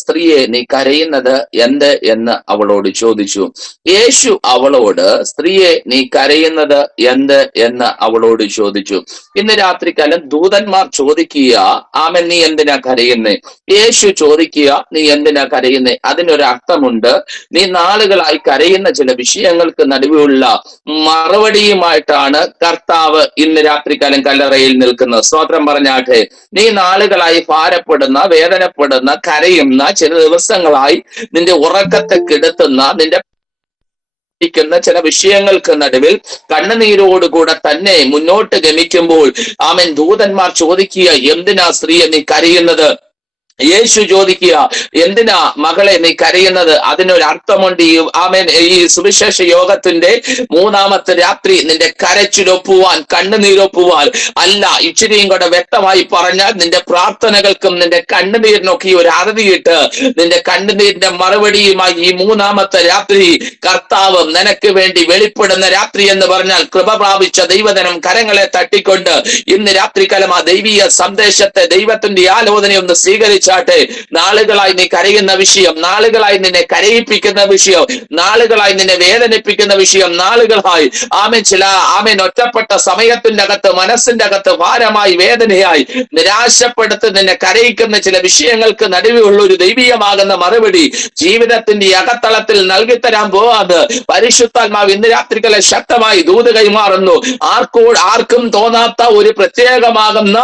സ്ത്രീയെ നീ കരയുന്നത് എന്ത് എന്ന് അവളോട് ചോദിച്ചു. യേശു അവളോട്, സ്ത്രീയെ നീ കരയുന്നത് എന്ത് എന്ന് അവളോട് ചോദിച്ചു. ഇന്ന് രാത്രികാലം ദൂതന്മാർ ചോദിക്കുക, ആമൻ നീ എന്തിനാ കരയുന്നേ? യേശു ചോദിക്കുക, നീ എന്തിനാ കരയുന്നേ? അതിനൊരു അർത്ഥമുണ്ട്. നീ നാളുകളായി കരയുന്ന ചില വിഷയങ്ങൾക്ക് നടുവിലുള്ള മറുപടിയുമായിട്ടാണ് കർത്താവ് ഇന്ന് രാത്രികാലം കല്ലറയിൽ നിൽക്കുന്നത്. സ്തോത്രം പറഞ്ഞാട്ടെ. നീ നാളുകളായി ഭാരപ്പെടുന്ന, വേദനപ്പെടുന്ന, കരയുന്ന, ചില ദിവസങ്ങളായി നിന്റെ ഉറക്കത്തെ കെടുത്തുന്ന, നിന്റെ ചില വിഷയങ്ങൾക്ക് നടുവിൽ കണ്ണുനീരോടുകൂടെ തന്നെ മുന്നോട്ട് ഗമിക്കുമ്പോൾ ആമൻ ദൂതന്മാർ ചോദിക്കുക, എന്തിനാ സ്ത്രീയെ നീ കരയുന്നത്? യേശു ചോദിക്കുക, എന്തിനാ മകളെ നീ കരയുന്നത്? അതിനൊരർത്ഥമുണ്ട്. ഈ സുവിശേഷ യോഗത്തിന്റെ 3-ാമത്തെ രാത്രി നിന്റെ കരച്ചിലൊപ്പുവാൻ, കണ്ണുനീരൊപ്പുവാൻ അല്ല. ഇച്ചിരിയും കൂടെ വ്യക്തമായി പറഞ്ഞാൽ, നിന്റെ പ്രാർത്ഥനകൾക്കും നിന്റെ കണ്ണുനീരിനൊക്കെ ഒരു അറുതിയിട്ട് നിന്റെ കണ്ണുനീരിന്റെ മറുപടിയുമായി ഈ 3-ാമത്തെ രാത്രി കർത്താവ് നിനക്ക് വേണ്ടി വെളിപ്പെടുന്ന രാത്രി എന്ന് പറഞ്ഞാൽ, കൃപ പ്രാപിച്ച ദൈവജനം കരങ്ങളെ തട്ടിക്കൊണ്ട് ഇന്ന് രാത്രികാലം ആ ദൈവീയ സന്ദേശത്തെ, ദൈവത്തിന്റെ ആലോചന ഒന്ന് സ്വീകരിച്ച് നാളുകളായി നീ കരയുന്ന വിഷയം, നാളുകളായി നിന്നെ കരയിപ്പിക്കുന്ന വിഷയം, നാളുകളായി നിന്നെ വേദനിപ്പിക്കുന്ന വിഷയം, നാളുകളായി ആമേൻ ഒറ്റപ്പെട്ട സമയത്തിന്റെ അകത്ത്, മനസ്സിന്റെ അകത്ത് ഭാരമായി, വേദനയായി, നിരാശപ്പെടുത്തി നിന്നെ കരയിക്കുന്ന ചില വിഷയങ്ങൾക്ക് നടുവിലുള്ള ഒരു ദൈവീയമാകുന്ന മറുപടി ജീവിതത്തിന്റെ അകത്തളത്തിൽ നൽകിത്തരാൻ പോവാതെ പരിശുദ്ധാത്മാവ് ഇന്ന് രാത്രികളെ ശക്തമായി ദൂത് കൈമാറുന്നു. ആർക്കും തോന്നാത്ത ഒരു പ്രത്യേകമാകുന്ന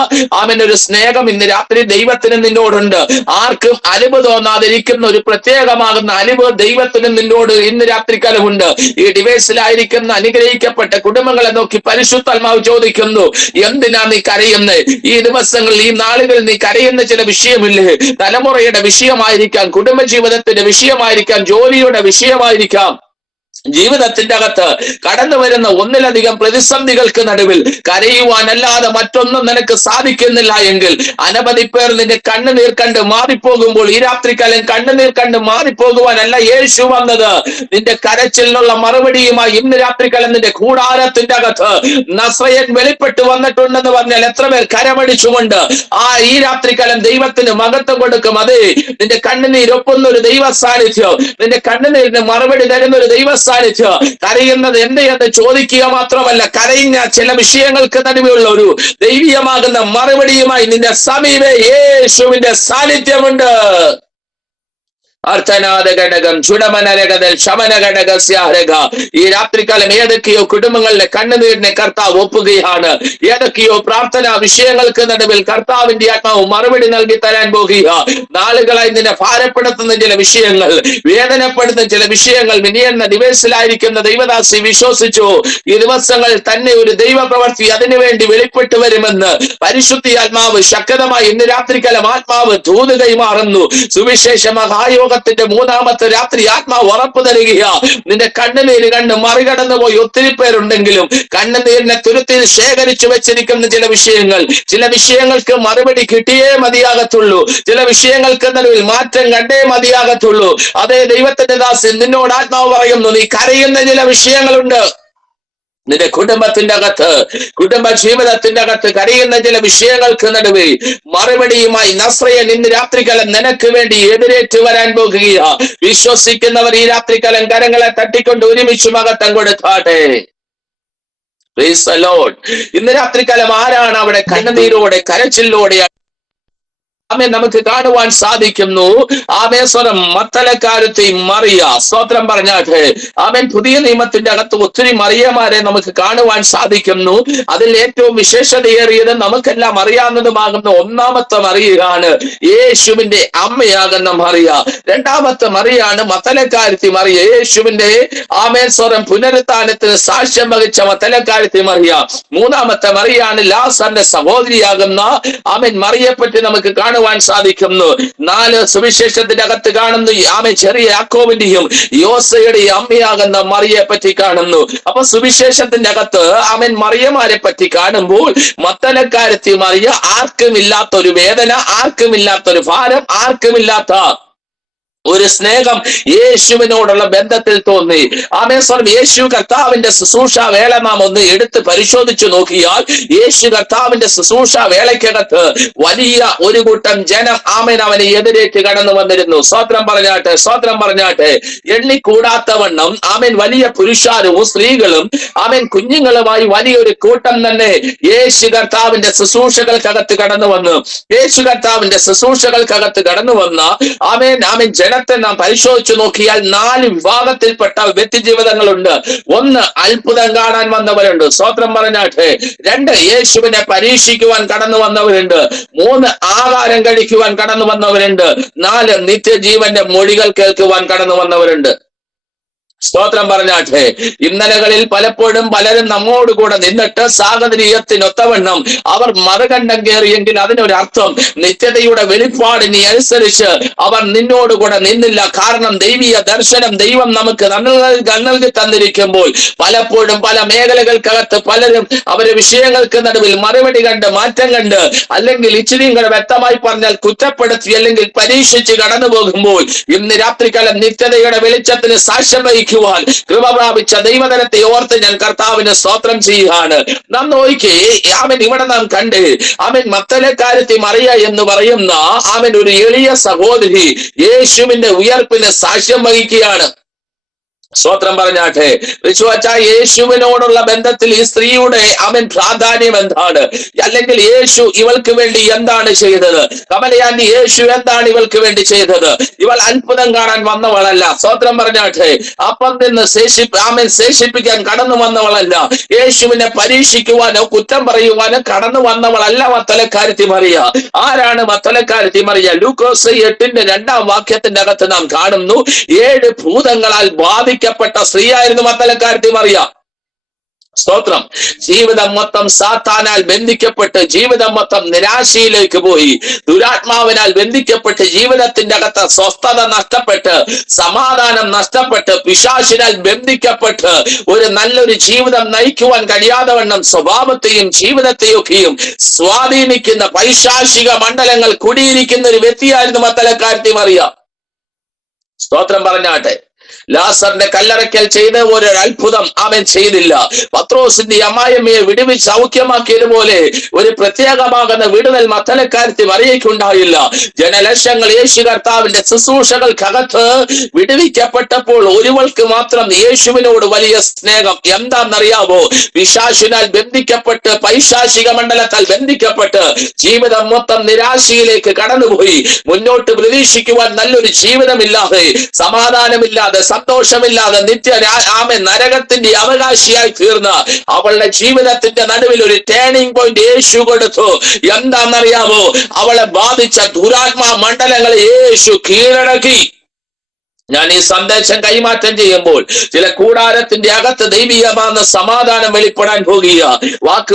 ഒരു സ്നേഹം ഇന്ന് രാത്രി ദൈവത്തിന് നിന്നോടുണ്ട്. ആർക്കും അലിവ് തോന്നാതിരിക്കുന്ന ഒരു പ്രത്യേകമാകുന്ന അലിവ് ദൈവത്തിന് നിന്നോട് ഇന്ന് രാത്രികാലമുണ്ട്. ഈ ഡിവൈസിലായിരിക്കുന്ന അനുഗ്രഹിക്കപ്പെട്ട കുടുംബങ്ങളെ നോക്കി പരിശുദ്ധാത്മാവ് ചോദിക്കുന്നു, എന്തിനാ നീ കരയുന്നേ? ഈ ദിവസങ്ങളിൽ, ഈ നാളുകളിൽ നീ കരയുന്ന ചില വിഷയമില്ലേ? തലമുറയുടെ വിഷയമായിരിക്കാം, കുടുംബജീവിതത്തിന്റെ വിഷയമായിരിക്കാം, ജോലിയുടെ വിഷയമായിരിക്കാം, ജീവിതത്തിന്റെ അകത്ത് കടന്നു വരുന്ന ഒന്നിലധികം പ്രതിസന്ധികൾക്ക് നടുവിൽ കരയുവാനല്ലാതെ മറ്റൊന്നും നിനക്ക് സാധിക്കുന്നില്ല എങ്കിൽ, അനവധി പേർ നിന്റെ കണ്ണുനീർ കണ്ട് മാറിപ്പോകുമ്പോൾ ഈ രാത്രികാലം കണ്ണുനീർ കണ്ട് മാറിപ്പോകുവാനല്ല യേശു വന്നത്. നിന്റെ കരച്ചിലിനുള്ള മറുപടിയുമായി ഇന്ന് രാത്രികാലം നിന്റെ കൂടാരത്തിന്റെ അകത്ത് നസ്രയൻ വെളിപ്പെട്ട് വന്നിട്ടുണ്ടെന്ന് പറഞ്ഞാൽ എത്ര പേർ കരമടിച്ചുകൊണ്ട് ഈ രാത്രികാലം ദൈവത്തിന് മഹത്വം കൊടുക്കും? അതെ, നിന്റെ കണ്ണുനീരൊപ്പുന്ന ഒരു ദൈവ സാന്നിധ്യം, നിന്റെ കണ്ണുനീരിന് മറുപടി തരുന്ന ഒരു ദൈവ സാന്നിധ്യം. കരയുന്നത് എന്ത് എന്ന് ചോദിക്കുക മാത്രമല്ല, കരയുന്ന ചില വിഷയങ്ങൾക്ക് നടുവിലുള്ള ഒരു ദൈവീയമാകുന്ന മറുപടിയുമായി നിന്റെ സമീപേ യേശുവിന്റെ സാന്നിധ്യമുണ്ട്. അർത്ഥനാഥഘടകം ചുടമനരകതൽ ശമനഘടകസ്യാരക. ഈ രാത്രികാലം ഏതൊക്കെയോ കുടുംബങ്ങളിലെ കണ്ണുനീരിനെ കർത്താവ് ഒപ്പുകയാണ്. ഏതൊക്കെയോ പ്രാർത്ഥനാ വിഷയങ്ങൾക്ക് നടുവിൽ കർത്താവിന്റെ ആത്മാവ് മറുപടി നൽകി തരാൻ പോകുക. നാളുകളായി നിന്നെ ഭാരപ്പെടുത്തുന്ന ചില വിഷയങ്ങൾ, വേദനപ്പെടുന്ന ചില വിഷയങ്ങൾ, വിനിയെന്ന ഡിവൈസിലായിരിക്കുന്ന ദൈവദാസി വിശ്വസിച്ചു, ഈ ദിവസങ്ങളിൽ തന്നെ ഒരു ദൈവ പ്രവൃത്തി അതിനുവേണ്ടി വെളിപ്പെട്ടു വരുമെന്ന് പരിശുദ്ധ ആത്മാവ് ശക്തമായി ഇന്ന് രാത്രികാലം ആത്മാവ് ദൂത് കൈമാറുന്നു. സുവിശേഷ മഹായോഗ ത്തിന്റെ 3-ാമത്തെ രാത്രി ആത്മാവ് ഉറപ്പ് തരിക. നിന്റെ കണ്ണുനീര് കണ്ട് മറികടന്നു പോയി ഒത്തിരി പേരുണ്ടെങ്കിലും കണ്ണുനീരിനെ തുരുത്തിൽ ശേഖരിച്ചു വെച്ചിരിക്കുന്ന ചില വിഷയങ്ങൾക്ക് മറുപടി കിട്ടിയേ മതിയാകത്തുള്ളൂ. ചില വിഷയങ്ങൾക്ക് നടുവിൽ മാറ്റം കണ്ടേ മതിയാകത്തുള്ളൂ. അതേ ദൈവത്തിന്റെ ദാസൻ, നിന്നോട് ആത്മാവ് പറയുന്നു, നീ കരയുന്ന ചില വിഷയങ്ങളുണ്ട്. നിന്റെ കുടുംബത്തിന്റെ അകത്ത്, കുടുംബ ജീവിതത്തിന്റെ അകത്ത് കരയുന്ന ചില വിഷയങ്ങൾക്ക് നടുവിൽ മറുപടിയുമായി നസ്രയൻ ഇന്ന് രാത്രികാലം നിനക്ക് വേണ്ടി എതിരേറ്റ് വരാൻ പോകുക. വിശ്വസിക്കുന്നവർ ഈ രാത്രികാലം കരങ്ങളെ തട്ടിക്കൊണ്ട് ഒരുമിച്ച് മഹത്വം കൊടുത്താട്ടെ. Price the Lord. ഇന്ന് രാത്രികാലം ആരാണ് അവിടെ കണ്ണുനീരോടെ കരച്ചിലോടെ നമുക്ക് കാണുവാൻ സാധിക്കുന്നു? സ്വരം മത്തലക്കാരത്തെ മറിയ. സ്തോത്രം പറഞ്ഞാട്ടെ. പുതിയ നിയമത്തിന്റെ അകത്ത് ഒത്തിരി മറിയമാരെ നമുക്ക് കാണുവാൻ സാധിക്കുന്നു. അതിൽ ഏറ്റവും വിശേഷതയേറിയത് നമുക്കെല്ലാം അറിയാവുന്നതുമാകുന്ന 1-ാമത്തെ മറിയാണ് യേശുവിന്റെ അമ്മയാകുന്ന മറിയ. 2-ാമത്തെ മറിയാണ് മത്തലക്കാരത്തി മറിയ, യേശുവിന്റെ സ്വരം പുനരുത്ഥാനത്തിന് സാക്ഷ്യം വഹിച്ച മത്തലക്കാരത്തി മറിയ. 3-ാമത്തെ മറിയാണ് ലാസറിന്റെ സഹോദരിയാകുന്ന മറിയെപ്പറ്റി നമുക്ക് കാണുവാൻ സാധിക്കുന്നു. 4 സുവിശേഷത്തിന്റെ അകത്ത് കാണുന്നു ചെറിയ യാക്കോബിന്റെയും യോസയുടെയും അമ്മയാകുന്ന മറിയെ പറ്റി കാണുന്നു. അപ്പൊ സുവിശേഷത്തിന്റെ അകത്ത് മറിയമാരെ പറ്റി കാണുമ്പോൾ മത്തലക്കാരത്തി മറിയ ആർക്കുമില്ലാത്ത ഒരു വേദന, ആർക്കുമില്ലാത്തൊരു ഭാരം, ആർക്കുമില്ലാത്ത ഒരു സ്നേഹം യേശുവിനോടുള്ള ബന്ധത്തിൽ തോന്നി. ആമേൻ. യേശു കർത്താവിന്റെ ശുശ്രൂഷ വേല നാം ഒന്ന് എടുത്ത് പരിശോധിച്ചു നോക്കിയാൽ യേശു കർത്താവിന്റെ ശുശ്രൂഷ വേലയ്ക്കകത്ത് വലിയ ഒരു കൂട്ടം ജനം ആമേൻ അവനെ എതിരേറ്റ് കടന്നു വന്നിരുന്നു. സ്വത്രം പറഞ്ഞാട്ടെ. എണ്ണിക്കൂടാത്തവണ്ണം ആമേൻ വലിയ പുരുഷാരവും സ്ത്രീകളും ആമേൻ കുഞ്ഞുങ്ങളുമായി വലിയൊരു കൂട്ടം തന്നെ യേശു കർത്താവിന്റെ ശുശ്രൂഷകൾക്കകത്ത് കടന്നു വന്നു. യേശു കർത്താവിന്റെ ശുശ്രൂഷകൾക്കകത്ത് കടന്നു വന്ന ആമേൻ ജനത്തെ നാം പരിശോധിച്ചു നോക്കിയാൽ 4 വിഭാഗത്തിൽപ്പെട്ട വ്യക്തിജീവിതങ്ങളുണ്ട്. 1, അത്ഭുതം കാണാൻ വന്നവരുണ്ട്. സ്വത്രം പറഞ്ഞാട്ടെ. 2, യേശുവിനെ പരീക്ഷിക്കുവാൻ കടന്നു വന്നവരുണ്ട്. 3, ആഹാരം കഴിക്കുവാൻ കടന്നു വന്നവരുണ്ട്. 4, നിത്യജീവന്റെ മൊഴികൾ കേൾക്കുവാൻ കടന്നു വന്നവരുണ്ട്. സ്തോത്രം പറഞ്ഞാട്ടെ. ഇന്നലകളിൽ പലപ്പോഴും പലരും നമ്മോടുകൂടെ നിന്നിട്ട് സാഹചര്യത്തിനൊത്തവണ്ണം അവർ മറുകണ്ഠം കയറിയെങ്കിൽ അതിനൊരർത്ഥം നിത്യതയുടെ വെളിപ്പാടിനെ അനുസരിച്ച് അവർ നിന്നോടുകൂടെ നിന്നില്ല. കാരണം ദൈവീയ ദർശനം ദൈവം നമുക്ക് നൽകി തന്നിരിക്കുമ്പോൾ പലപ്പോഴും പല മേഖലകൾക്കകത്ത് പലരും അവരുടെ വിഷയങ്ങൾക്ക് നടുവിൽ മറുപടി കണ്ട് മാറ്റം കണ്ട് അല്ലെങ്കിൽ ഇച്ചിരിയും കൂടെ വ്യക്തമായി പറഞ്ഞാൽ കുറ്റപ്പെടുത്തി അല്ലെങ്കിൽ പരീക്ഷിച്ച് കടന്നു പോകുമ്പോൾ ഇന്ന് രാത്രികാലം നിത്യതയുടെ വെളിച്ചത്തിന് സാക്ഷ്യം വഹിക്കും കൃപ പ്രാപിച്ച ദൈവജനത്തെ ഓർത്ത് ഞാൻ കർത്താവിന് സ്തോത്രം ചെയ്യുകയാണ്. നാം നോക്കി ആമൻ ഇവിടെ നാം കണ്ട് ആമൻ മഗ്ദലക്കാരത്തി മറിയ എന്ന് പറയുന്ന ആമൻ ഒരു എളിയ സഹോദരി യേശുവിന്റെ ഉയർപ്പിന് സാക്ഷ്യം വഹിക്കുകയാണ്. സ്തോത്രം പറഞ്ഞാട്ടെ. വിശ്വാസ യേശുവിനോടുള്ള ബന്ധത്തിൽ ഈ സ്ത്രീയുടെ അവൻ പ്രാധാന്യം എന്താണ്, അല്ലെങ്കിൽ യേശു ഇവൾക്ക് വേണ്ടി എന്താണ് ചെയ്തത്? കമലയാന്റി, യേശു എന്താണ് ഇവൾക്ക് വേണ്ടി ചെയ്തത്? ഇവൾ അത്ഭുതം കാണാൻ വന്നവളല്ല. സ്തോത്രം പറഞ്ഞാട്ടെ. അപ്പം നിന്ന് ശേഷിപ്പിക്കാൻ കടന്നു വന്നവളല്ല. യേശുവിനെ പരീക്ഷിക്കുവാനോ കുറ്റം പറയുവാനോ കടന്നു വന്നവളല്ല മഗ്ദലക്കാരത്തി മറിയ. ആരാണ് മഗ്ദലക്കാരത്തി മറിയ? ലൂക്കോസ് 8:2 വാക്യത്തിന്റെ അകത്ത് നാം കാണുന്നു, 7 ഭൂതങ്ങളാൽ ബാധിക്കപ്പെട്ട സ്ത്രീയായിരുന്നു മഗ്ദലക്കാരത്തി മറിയ. സ്തോത്രം. ജീവിതം മൊത്തം സാത്താനാൽ ബന്ധിക്കപ്പെട്ട് ജീവിതം മൊത്തം നിരാശയിലേക്ക് പോയി, ദുരാത്മാവിനാൽ ബന്ധിക്കപ്പെട്ട് ജീവിതത്തിന്റെ അകത്ത് സ്വസ്ഥത നഷ്ടപ്പെട്ട് സമാധാനം നഷ്ടപ്പെട്ട് പിശാചിനാൽ ബന്ധിക്കപ്പെട്ട് ഒരു നല്ലൊരു ജീവിതം നയിക്കുവാൻ കഴിയാതെ വണ്ണം സ്വഭാവത്തെയും ജീവിതത്തെയൊക്കെയും സ്വാധീനിക്കുന്ന പൈശാചിക മണ്ഡലങ്ങൾ കുടിയിരിക്കുന്ന ഒരു വ്യക്തിയായിരുന്നു മഗ്ദലക്കാരത്തി മറിയ. സ്തോത്രം പറഞ്ഞാട്ടെ. ലാസറിന്റെ കല്ലറയ്ക്കൽ ചെയ്ത ഒരു അത്ഭുതം അവൻ ചെയ്തില്ല. പത്രോസിന്റെ അമ്മായിയമ്മയെ വിടുവിച്ച് സൗഖ്യമാക്കിയതുപോലെ ഒരു പ്രത്യേകമാകുന്ന വിടുതൽ മഗ്ദലക്കാരത്തി മറിയയ്ക്കുണ്ടായില്ല. ജനലക്ഷങ്ങൾ യേശു കർത്താവിന്റെ ശുശ്രൂഷകൾക്കകത്ത് വിടുവിക്കപ്പെട്ടപ്പോൾ ഒരുവൾക്ക് മാത്രം യേശുവിനോട് വലിയ സ്നേഹം. എന്താണെന്നറിയാമോ? പിശാചിനാൽ ബന്ധിക്കപ്പെട്ട് പൈശാചിക മണ്ഡലത്താൽ ബന്ധിക്കപ്പെട്ട് ജീവിതം മൊത്തം നിരാശയിലേക്ക് കടന്നുപോയി, മുന്നോട്ട് പ്രതീക്ഷിക്കുവാൻ നല്ലൊരു ജീവിതമില്ലാതെ, സമാധാനമില്ലാതെ, സന്തോഷമില്ലാതെ നരകത്തിന്റെ അവകാശിയായി തീർന്ന അവളുടെ ജീവിതത്തിന്റെ നടുവിൽ ഒരു ടേണിംഗ് പോയിന്റ് യേശു കൊടുത്തു. എന്താണെന്നറിയാമോ? അവളെ ബാധിച്ച ദുരാത്മാ മണ്ഡലങ്ങളെ യേശു കീഴടക്കി. ഞാൻ ഈ സന്ദേശം കൈമാറ്റം ചെയ്യുമ്പോൾ ചില കൂടാരത്തിന്റെ അകത്ത് ദൈവീയമാകുന്ന സമാധാനം വെളിപ്പെടാൻ പോകുക.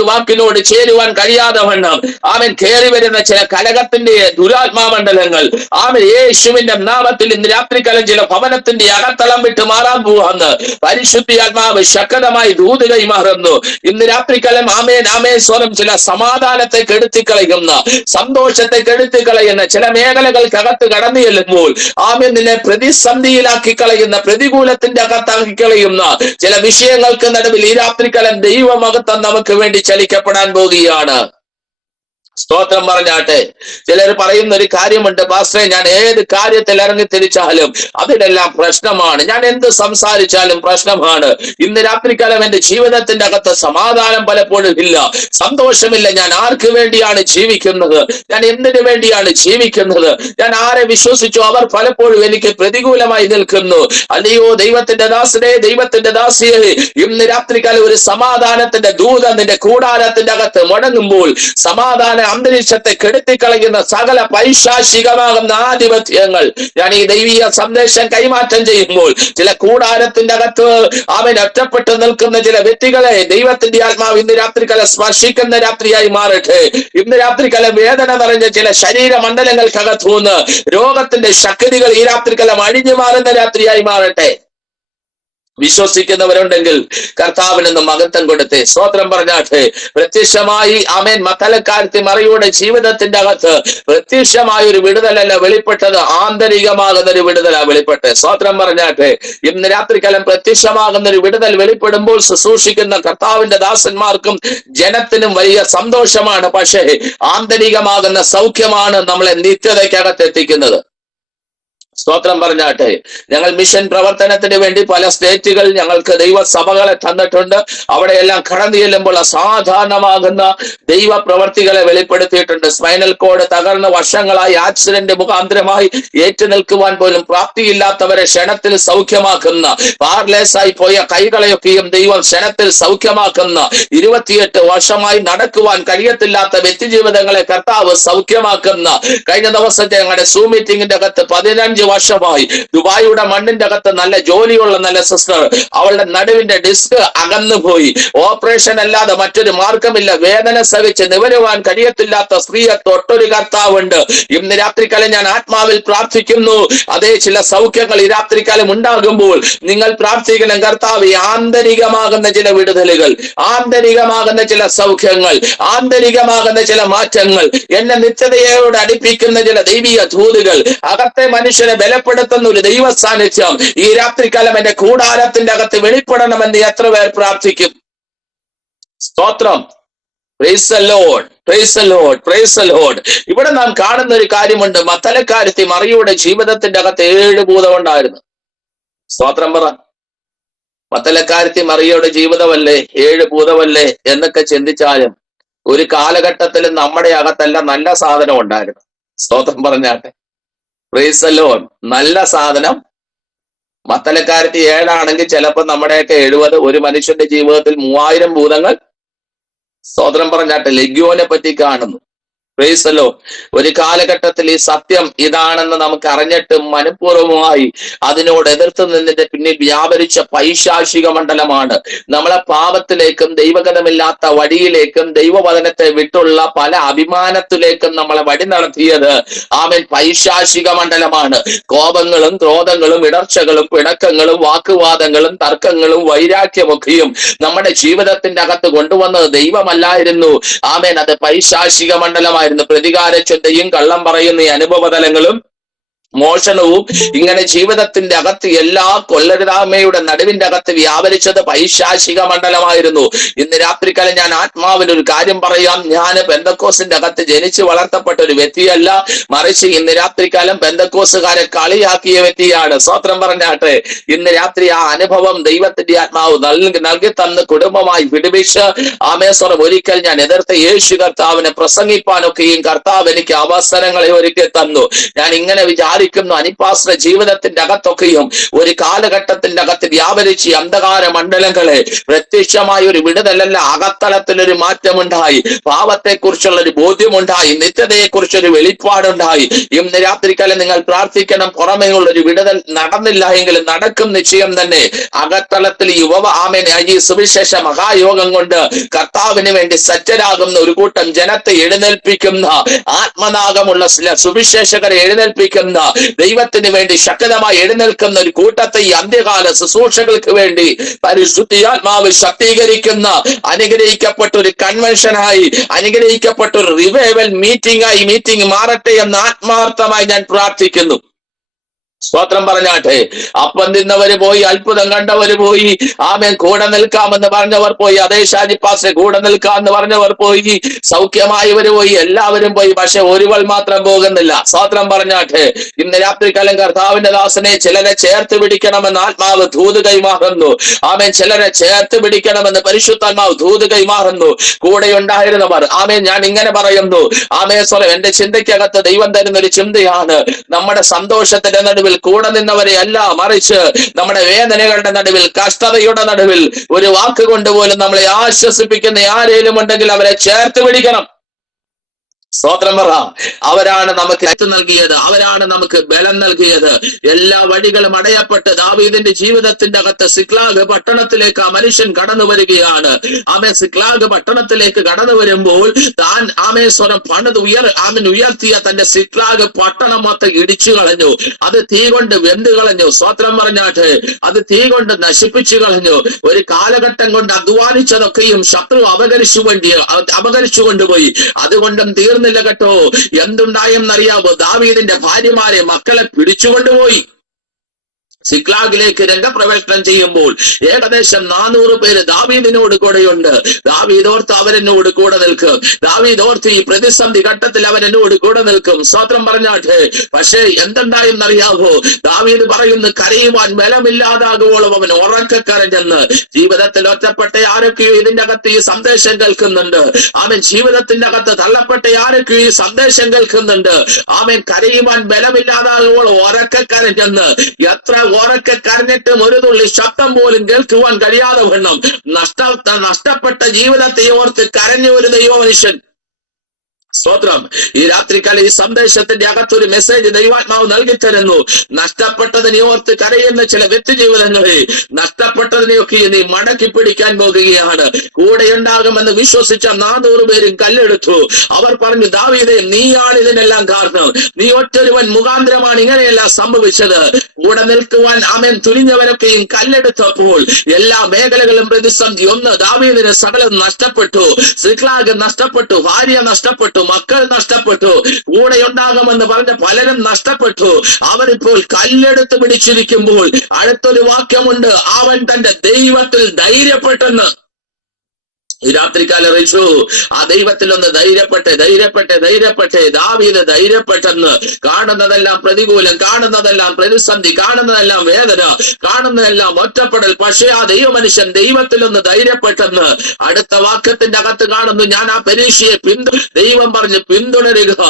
വാക്കിനോട് ചേരുവാൻ കഴിയാതെ വണ്ണം അവൻ കയറി വരുന്ന ചില കലകത്തിന്റെ ദുരാത്മാമണ്ഡലങ്ങൾ അവൻ യേശുവിന്റെ നാമത്തിൽ ഇന്ന് രാത്രികാലം ചില ഭവനത്തിന്റെ അകത്തളം വിട്ട് മാറാൻ പോവാന്ന് പരിശുദ്ധാത്മാവ് ശക്തമായി ദൂത് കൈമാറുന്നു. ഇന്ന് രാത്രികാലം ആമേൻ സ്വരം ചില സമാധാനത്തെ കെടുത്തിക്കളയുന്ന, സന്തോഷത്തെ കെടുത്തിക്കളയുന്ന ചില മേഖലകൾക്കകത്ത് കടന്നു ചെല്ലുമ്പോൾ ആമേൻ നിന്നെ പ്രതിസന്ധിയിലാക്കി കളയുന്ന, പ്രതികൂലത്തിന്റെ അകത്താക്കി കളയുന്ന ചില വിഷയങ്ങൾക്ക് നടുവിൽ ഈ രാത്രികാലം ദൈവമഹത്വം നമുക്ക് വേണ്ടി ചലിക്കപ്പെടാൻ പോകുകയാണ്. സ്തോത്രം പറഞ്ഞാട്ടെ. ചിലർ പറയുന്ന ഒരു കാര്യമുണ്ട്, പാസ്റ്ററെ, ഞാൻ ഏത് കാര്യത്തിൽ ഇറങ്ങി തിരിച്ചാലും അതിനെല്ലാം പ്രശ്നമാണ്, ഞാൻ എന്ത് സംസാരിച്ചാലും പ്രശ്നമാണ്. ഇന്ന് രാത്രികാലം എന്റെ ജീവിതത്തിന്റെ അകത്ത് സമാധാനം പലപ്പോഴും ഇല്ല, സന്തോഷമില്ല. ഞാൻ ആർക്ക് വേണ്ടിയാണ് ജീവിക്കുന്നത്? ഞാൻ എന്തിനു വേണ്ടിയാണ് ജീവിക്കുന്നത്? ഞാൻ ആരെ വിശ്വസിച്ചു? അവർ പലപ്പോഴും എനിക്ക് പ്രതികൂലമായി നിൽക്കുന്നു. അല്ലയോ ദൈവത്തിന്റെ ദാസനെ, ദൈവത്തിന്റെ ദാസിയെ, ഇന്ന് രാത്രികാലം ഒരു സമാധാനത്തിന്റെ ദൂതൻ നിന്റെ കൂടാരത്തിന്റെ അകത്ത് മുടങ്ങുമ്പോൾ സമാധാന അന്തരീക്ഷത്തെ കെടുത്തിക്കളയുന്ന സകല പൈശാചികമാകുന്ന ആധിപത്യങ്ങൾ ഞാൻ ഈ ദൈവീയ സന്ദേശം കൈമാറ്റം ചെയ്യുമ്പോൾ ചില കൂടാരത്തിന്റെ അകത്ത് അവൻ ഒറ്റപ്പെട്ട് നിൽക്കുന്ന ചില വ്യക്തികളെ ദൈവത്തിന്റെ ആത്മാവ് ഇന്ന് രാത്രികാലം സ്പർശിക്കുന്ന രാത്രിയായി മാറട്ടെ. ഇന്ന് രാത്രികാലം വേദന നിറഞ്ഞ ചില ശരീരമണ്ഡലങ്ങൾക്കകത്തുനിന്ന് രോഗത്തിന്റെ ശക്തികൾ ഈ രാത്രികാലം അഴിഞ്ഞു മാറുന്ന രാത്രിയായി മാറട്ടെ. വിശ്വസിക്കുന്നവരുണ്ടെങ്കിൽ കർത്താവിനൊന്ന് മഹത്വം കൊടുത്തേ. സ്തോത്രം പറഞ്ഞാട്ടെ. പ്രത്യക്ഷമായി ആമേൻ മത്തലക്കാരത്തി മറിയുടെ ജീവിതത്തിന്റെ അകത്ത് പ്രത്യക്ഷമായ ഒരു വിടുതലല്ല വെളിപ്പെട്ടത്, ആന്തരികമാകുന്ന ഒരു വിടുതലാ വെളിപ്പെട്ടെ. സ്തോത്രം പറഞ്ഞാട്ടെ. ഇന്ന് രാത്രികാലം പ്രത്യക്ഷമാകുന്ന ഒരു വിടുതൽ വെളിപ്പെടുമ്പോൾ ശുശ്രൂഷിക്കുന്ന കർത്താവിന്റെ ദാസന്മാർക്കും ജനത്തിനും വലിയ സന്തോഷമാണ്. പക്ഷേ ആന്തരികമാകുന്ന സൗഖ്യമാണ് നമ്മളെ നിത്യതയ്ക്കകത്ത് എത്തിക്കുന്നത്. സ്തോത്രം പറഞ്ഞാട്ടെ. ഞങ്ങൾ മിഷൻ പ്രവർത്തനത്തിന് വേണ്ടി പല സ്റ്റേറ്റുകൾ ഞങ്ങൾക്ക് ദൈവസഭകളെ തന്നിട്ടുണ്ട്. അവിടെയെല്ലാം കടന്നു ചെല്ലുമ്പോൾ അസാധാരണമാകുന്ന ദൈവ പ്രവർത്തികളെ വെളിപ്പെടുത്തിയിട്ടുണ്ട്. സ്പൈനൽ കോഡ് തകർന്ന് വർഷങ്ങളായി ആക്സിഡന്റ് മുഖാന്തരമായി ഏറ്റു നിൽക്കുവാൻ പോലും പ്രാപ്തിയില്ലാത്തവരെ ക്ഷണത്തിൽ സൗഖ്യമാക്കുന്ന, പാർലേസായി പോയ കൈകളെയൊക്കെയും ദൈവം ക്ഷണത്തിൽ സൗഖ്യമാക്കുന്ന, 28 വർഷമായി നടക്കുവാൻ കഴിയത്തില്ലാത്ത വ്യക്തിജീവിതങ്ങളെ കർത്താവ് സൗഖ്യമാക്കുന്ന, കഴിഞ്ഞ ദിവസത്തെ ഞങ്ങളുടെ സൂം മീറ്റിംഗിന്റെ അകത്ത് 15 വർഷമായി ദുബായിയുടെ മണ്ണിന്റെ അകത്ത് നല്ല ജോലിയുള്ള നല്ല സിസ്റ്റർ, അവളുടെ നടുവിന്റെ ഡിസ്ക് അകന്നുപോയി. ഓപ്പറേഷൻ അല്ലാതെ മറ്റൊരു മാർഗമില്ല. വേദന സഹിച്ച് നിവരുവാൻ കഴിയത്തില്ലാത്ത സ്ത്രീയെ തൊട്ടൊരു കർത്താവുണ്ട്. ഇന്ന് രാത്രികാലം ഞാൻ ആത്മാവിൽ പ്രാർത്ഥിക്കുന്നു. അതേ ചില സൗഖ്യങ്ങൾ ഈ രാത്രികാലം ഉണ്ടാകുമ്പോൾ നിങ്ങൾ പ്രാർത്ഥിക്കണം, കർത്താവ് ആന്തരികമാകുന്ന ചില വിടുതലുകൾ, ആന്തരികമാകുന്ന ചില സൗഖ്യങ്ങൾ, ആന്തരികമാകുന്ന ചില മാറ്റങ്ങൾ, എന്നെ നിത്യതയോട് അടുപ്പിക്കുന്ന ചില ദൈവീയ ധൂതുകൾ, അകത്തെ മനുഷ്യനെ ബലപ്പെടുത്തുന്ന ഒരു ദൈവ സാന്നിധ്യം ഈ രാത്രികാലം എന്റെ കൂടാരത്തിന്റെ അകത്ത് വെളിപ്പെടണമെന്ന് എത്ര പേർ പ്രാർത്ഥിക്കും? സ്തോത്രം. Price the Lord, praise the Lord, praise the Lord. ഇവിടെ നാം കാണുന്ന ഒരു കാര്യമുണ്ട്. മത്തലക്കാരത്തി മറിയുടെ ജീവിതത്തിന്റെ അകത്ത് 7 ഭൂതം ഉണ്ടായിരുന്നു. സ്തോത്രം പറ. മത്തലക്കാരത്തി മറിയുടെ ജീവിതമല്ലേ 7 ഭൂതമല്ലേ എന്നൊക്കെ ചിന്തിച്ചാലും ഒരു കാലഘട്ടത്തിൽ നമ്മുടെ അകത്തെല്ലാം നല്ല സാധനം ഉണ്ടായിരുന്നു. സ്തോത്രം പറഞ്ഞാട്ടെ. Price the Lord. നല്ല സാധനം. മത്തലക്കാരത്തി 7 ആണെങ്കിൽ ചിലപ്പോൾ നമ്മുടെയൊക്കെ 70. ഒരു മനുഷ്യന്റെ ജീവിതത്തിൽ 3000 ഭൂതങ്ങൾ. സ്തോത്രം പറഞ്ഞാട്ടെ. ലഗ്യോനെ പറ്റി കാണുന്നു. Price the Lord. ഒരു കാലഘട്ടത്തിൽ ഈ സത്യം ഇതാണെന്ന് നമുക്ക് അറിഞ്ഞിട്ട് മനഃപൂർവ്വമായി അതിനോട് എതിർത്ത് നിന്നിട്ട് പിന്നിൽ വ്യാപരിച്ച പൈശാചിക മണ്ഡലമാണ് നമ്മളെ പാപത്തിലേക്കും ദൈവഗതമില്ലാത്ത വഴിയിലേക്കും ദൈവവചനത്തെ വിട്ടുള്ള പല അഭിമാനത്തിലേക്കും നമ്മളെ വഴി നടത്തിയത്. ആമേൻ. പൈശാചിക മണ്ഡലമാണ്. കോപങ്ങളും ക്രോധങ്ങളും ഇടർച്ചകളും പിണക്കങ്ങളും വാക്കുവാദങ്ങളും തർക്കങ്ങളും വൈരാഗ്യമൊക്കെയും നമ്മുടെ ജീവിതത്തിന്റെ അകത്ത് കൊണ്ടുവന്നത് ദൈവമല്ലായിരുന്നു. ആമേൻ. അത് പൈശാചിക മണ്ഡലമായിരുന്നു. പ്രതികാര ചിന്തയും കള്ളം പറയുന്ന ഈ അനുഭവതലങ്ങളും മോഷണവും ഇങ്ങനെ ജീവിതത്തിന്റെ അകത്ത് എല്ലാ കൊല്ലരുതായ്മയുടെ നടുവിന്റെ അകത്ത് വ്യാപരിച്ചത് പൈശാചിക മണ്ഡലമായിരുന്നു. ഇന്ന് രാത്രികാലം ഞാൻ ആത്മാവിൽ ഒരു കാര്യം പറയാം. ഞാൻ പെന്തക്കോസിന്റെ അകത്ത് ജനിച്ചു വളർത്തപ്പെട്ട ഒരു വ്യക്തിയല്ല, മറിച്ച് ഇന്ന് രാത്രികാലം പെന്തക്കോസുകാരെ കളിയാക്കിയ വ്യക്തിയാണ്. സ്തോത്രം പറഞ്ഞാട്ടെ. ഇന്ന് രാത്രി ആ അനുഭവം ദൈവത്തിന്റെ ആത്മാവ് നൽകി തന്ന് കുടുംബമായി വിടുവിച്ച് ആമേശ്വരം ഒരിക്കൽ ഞാൻ എതിർത്ത യേശു കർത്താവിനെ പ്രസംഗിപ്പാനൊക്കെയും കർത്താവ് എനിക്ക് അവസരങ്ങളെ ഒരുക്കി തന്നു. ഞാൻ ഇങ്ങനെ അനിപ്പാസ്ത്ര ജീവിതത്തിന്റെ അകത്തൊക്കെയും ഒരു കാലഘട്ടത്തിന്റെ അകത്ത് വ്യാപരിച്ച് അന്ധകാര മണ്ഡലങ്ങളെ പ്രത്യക്ഷമായ ഒരു വിടുതലല്ല, അകത്തളത്തിലൊരു മാറ്റമുണ്ടായി. പാപത്തെക്കുറിച്ചുള്ള ഒരു ബോധ്യമുണ്ടായി. നിത്യതയെക്കുറിച്ചൊരു വെളിപ്പാടുണ്ടായി. ഇന്ന് രാത്രിക്കാലം നിങ്ങൾ പ്രാർത്ഥിക്കണം. പുറമേയുള്ള ഒരു വിടുതൽ നടന്നില്ല എങ്കിലും നടക്കും നിശ്ചയം തന്നെ. അകത്തളത്തിൽ ഈ സുവിശേഷ മഹായോഗം കൊണ്ട് കർത്താവിന് വേണ്ടി സജ്ജരാകുന്ന ഒരു കൂട്ടം ജനത്തെ എഴുന്നേൽപ്പിക്കുന്ന, ആത്മനാഗമുള്ള സുവിശേഷകരെ എഴുന്നേൽപ്പിക്കുന്ന, ദൈവത്തിന് വേണ്ടി ശക്തമായി എഴുന്നേൽക്കുന്ന ഒരു കൂട്ടത്തെ ഈ അന്ത്യകാല ശുശ്രൂഷകൾക്ക് വേണ്ടി പരിശുദ്ധാത്മാവ് ശക്തീകരിക്കുന്ന അനുഗ്രഹിക്കപ്പെട്ട ഒരു കൺവെൻഷനായി, അനുഗ്രഹിക്കപ്പെട്ട ഒരു റിവൈവൽ മീറ്റിംഗ് മാറട്ടെ എന്ന് ആത്മാർത്ഥമായി ഞാൻ പ്രാർത്ഥിക്കുന്നു. സ്തോത്രം പറഞ്ഞാട്ടെ. അപ്പം തിന്നവര് പോയി, അത്ഭുതം കണ്ടവര് പോയി, ആമേൻ. കൂടെ നിൽക്കാമെന്ന് പറഞ്ഞവർ പോയി, അതേ ഷാജിപ്പാസ് കൂടെ നിൽക്കാമെന്ന് പറഞ്ഞവർ പോയി, സൗഖ്യമായവര് പോയി, എല്ലാവരും പോയി. പക്ഷെ ഒരുവൾ മാത്രം പോകുന്നില്ല. സ്തോത്രം പറഞ്ഞാട്ടെ. ഇന്ന് രാത്രികാലം കർത്താവിന്റെ ദാസനെ ചിലരെ ചേർത്ത് പിടിക്കണമെന്ന് ആത്മാവ് ധൂത് കൈമാറുന്നു. ആമേൻ. ചിലരെ ചേർത്ത് പിടിക്കണമെന്ന് പരിശുദ്ധാത്മാവ് ധൂത് കൈമാറുന്നു. കൂടെ ഉണ്ടായിരുന്നവർ, ആമേൻ. ഞാൻ ഇങ്ങനെ പറയുന്നു, ആമേൻ. എന്റെ ചിന്തയ്ക്കകത്ത് ദൈവം തരുന്ന ഒരു ചിന്തയാണ്. നമ്മുടെ സന്തോഷത്തിന്റെ നടുവിൽ കൂടെ നിന്നവരെ അല്ല, മറിച്ച് നമ്മുടെ വേദനകളുടെ നടുവിൽ, കഷ്ടതയുടെ നടുവിൽ ഒരു വാക്ക് കൊണ്ടുപോലും നമ്മളെ ആശ്വസിപ്പിക്കുന്ന ആരേലും ഉണ്ടെങ്കിൽ അവരെ ചേർത്ത് പിടിക്കണം. സ്തോത്രം പറ. അവരാണ് നമുക്ക് ശക്തി നൽകിയത്, അവരാണ് നമുക്ക് ബലം നൽകിയത്. എല്ലാ വഴികളും അടയപ്പെട്ട് ദാവീദിന്റെ ജീവിതത്തിന്റെ അകത്ത് സിക്ലാഗ് പട്ടണത്തിലേക്ക് ആ മനുഷ്യൻ കടന്നു വരികയാണ്. ആമേൻ. സിക്ലാഗ് പട്ടണത്തിലേക്ക് കടന്നു വരുമ്പോൾ താൻ സ്വരം പണിത് ഉയർത്തിയ തന്റെ സിക്ലാഗ് പട്ടണം മൊത്തം ഇടിച്ചു കളഞ്ഞു. അത് തീ കൊണ്ട് വെന്ത് കളഞ്ഞു. സ്തോത്രം പറഞ്ഞാട്ട് അത് തീ കൊണ്ട് നശിപ്പിച്ചു കളഞ്ഞു. ഒരു കാലഘട്ടം കൊണ്ട് അധ്വാനിച്ചതൊക്കെയും ശത്രു അപകരിച്ചു കൊണ്ടുപോയി. അതുകൊണ്ടും തീർന്നില്ല കേട്ടോ. എന്തുണ്ടായെന്നറിയാവോ? ദാവീദിന്റെ ഭാര്യമാരെ, മക്കളെ പിടിച്ചുകൊണ്ടുപോയി. സിക്ലാഗിലേക്ക് രംഗപ്രവേശനം ചെയ്യുമ്പോൾ ഏകദേശം 400 പേര് ദാവീദിനോട് കൂടെയുണ്ട്. ദാവീദോർത്ത് അവരെന്നോട് കൂടെ നിൽക്കും. ദാവീദോർത്ത് ഈ പ്രതിസന്ധി ഘട്ടത്തിൽ അവരെന്നോട് കൂടെ നിൽക്കും. സ്തോത്രം പറഞ്ഞാട്ടെ. പക്ഷേ എന്തുണ്ടായെന്നറിയാവോ? ദാവീദ് പറയുന്നു, കരയുവാൻ ബലമില്ലാതാകുവോളം അവൻ ഉറക്കെ കരഞ്ഞെന്ന്. ജീവിതത്തിൽ ഒറ്റപ്പെട്ട ആരൊക്കെയോ ഇതിന്റെ അകത്ത് ഈ സന്ദേശം കേൾക്കുന്നുണ്ട്. അവൻ ജീവിതത്തിന്റെ അകത്ത് തള്ളപ്പെട്ട ആരൊക്കെയോ ഈ സന്ദേശം കേൾക്കുന്നുണ്ട്. അവൻ കരയുവാൻ ബലമില്ലാതാകുവോളം ഉറക്കെ കരഞ്ഞെന്ന്. എത്ര ഉറക്കെ കരഞ്ഞിട്ടും ഒരു തുള്ളി ശബ്ദം പോലും കേൾക്കുവാൻ കഴിയാതെ വണ്ണം നഷ്ടപ്പെട്ട ജീവിതത്തെ ഓർത്ത് കരഞ്ഞ ഒരു ദൈവ മനുഷ്യൻ. സ്തോത്രം. ഈ രാത്രിക്കാലം ഈ സന്ദേശത്തിന്റെ അകത്തൊരു മെസ്സേജ് ദൈവാത്മാവ് നൽകി തരുന്നു. നഷ്ടപ്പെട്ടതിനെ ഓർത്ത് കരയുന്ന ചില വ്യക്തി ജീവിതങ്ങളെ, നഷ്ടപ്പെട്ടതിനെയൊക്കെ നീ മടക്കി പിടിക്കാൻ പോകുകയാണ്. കൂടെ ഉണ്ടാകുമെന്ന് വിശ്വസിച്ച 400 പേരും കല്ലെടുത്തു. അവർ പറഞ്ഞു, ദാവീദേ, നീയാണ് ഇതിനെല്ലാം കാരണം. നീ ഒറ്റൊരുവൻ മുഖാന്തരമാണ് ഇങ്ങനെയെല്ലാം സംഭവിച്ചത്. കൂടെ നിൽക്കുവാൻ തുനിഞ്ഞവരൊക്കെയും കല്ലെടുത്തപ്പോൾ എല്ലാ മേഖലകളും പ്രതിസന്ധി. ഒന്ന്, ദാവീദിന് സകലം നഷ്ടപ്പെട്ടു. സിക്ലാഗ് നഷ്ടപ്പെട്ടു, ഭാര്യ നഷ്ടപ്പെട്ടു, മക്കൾ നഷ്ടപ്പെട്ടു, കൂടെ ഉണ്ടാകുമെന്ന് പറഞ്ഞ പലരും നഷ്ടപ്പെട്ടു. അവരിപ്പോൾ കല്ലെടുത്ത് പിടിച്ചിരിക്കുമ്പോൾ അടുത്തൊരു വാക്യമുണ്ട്, അവൻ തന്റെ ദൈവത്തിൽ ധൈര്യപ്പെട്ടെന്ന്. ഈ രാത്രികാലം അറിയിച്ചു, ആ ദൈവത്തിൽ ഒന്ന് ധൈര്യപ്പെട്ടെ. ദാവീദ് ധൈര്യപ്പെട്ടെന്ന്. കാണുന്നതെല്ലാം പ്രതികൂലം, കാണുന്നതെല്ലാം പ്രതിസന്ധി, കാണുന്നതെല്ലാം വേദന, കാണുന്നതെല്ലാം ഒറ്റപ്പെടൽ. പക്ഷേ ആ ദൈവ മനുഷ്യൻ ദൈവത്തിൽ ഒന്ന് ധൈര്യപ്പെട്ടെന്ന്. അടുത്ത വാക്യത്തിന്റെ അകത്ത് കാണുന്നു, ഞാൻ ആ പരീക്ഷയെ ദൈവം പറഞ്ഞ് പിന്തുടരുക.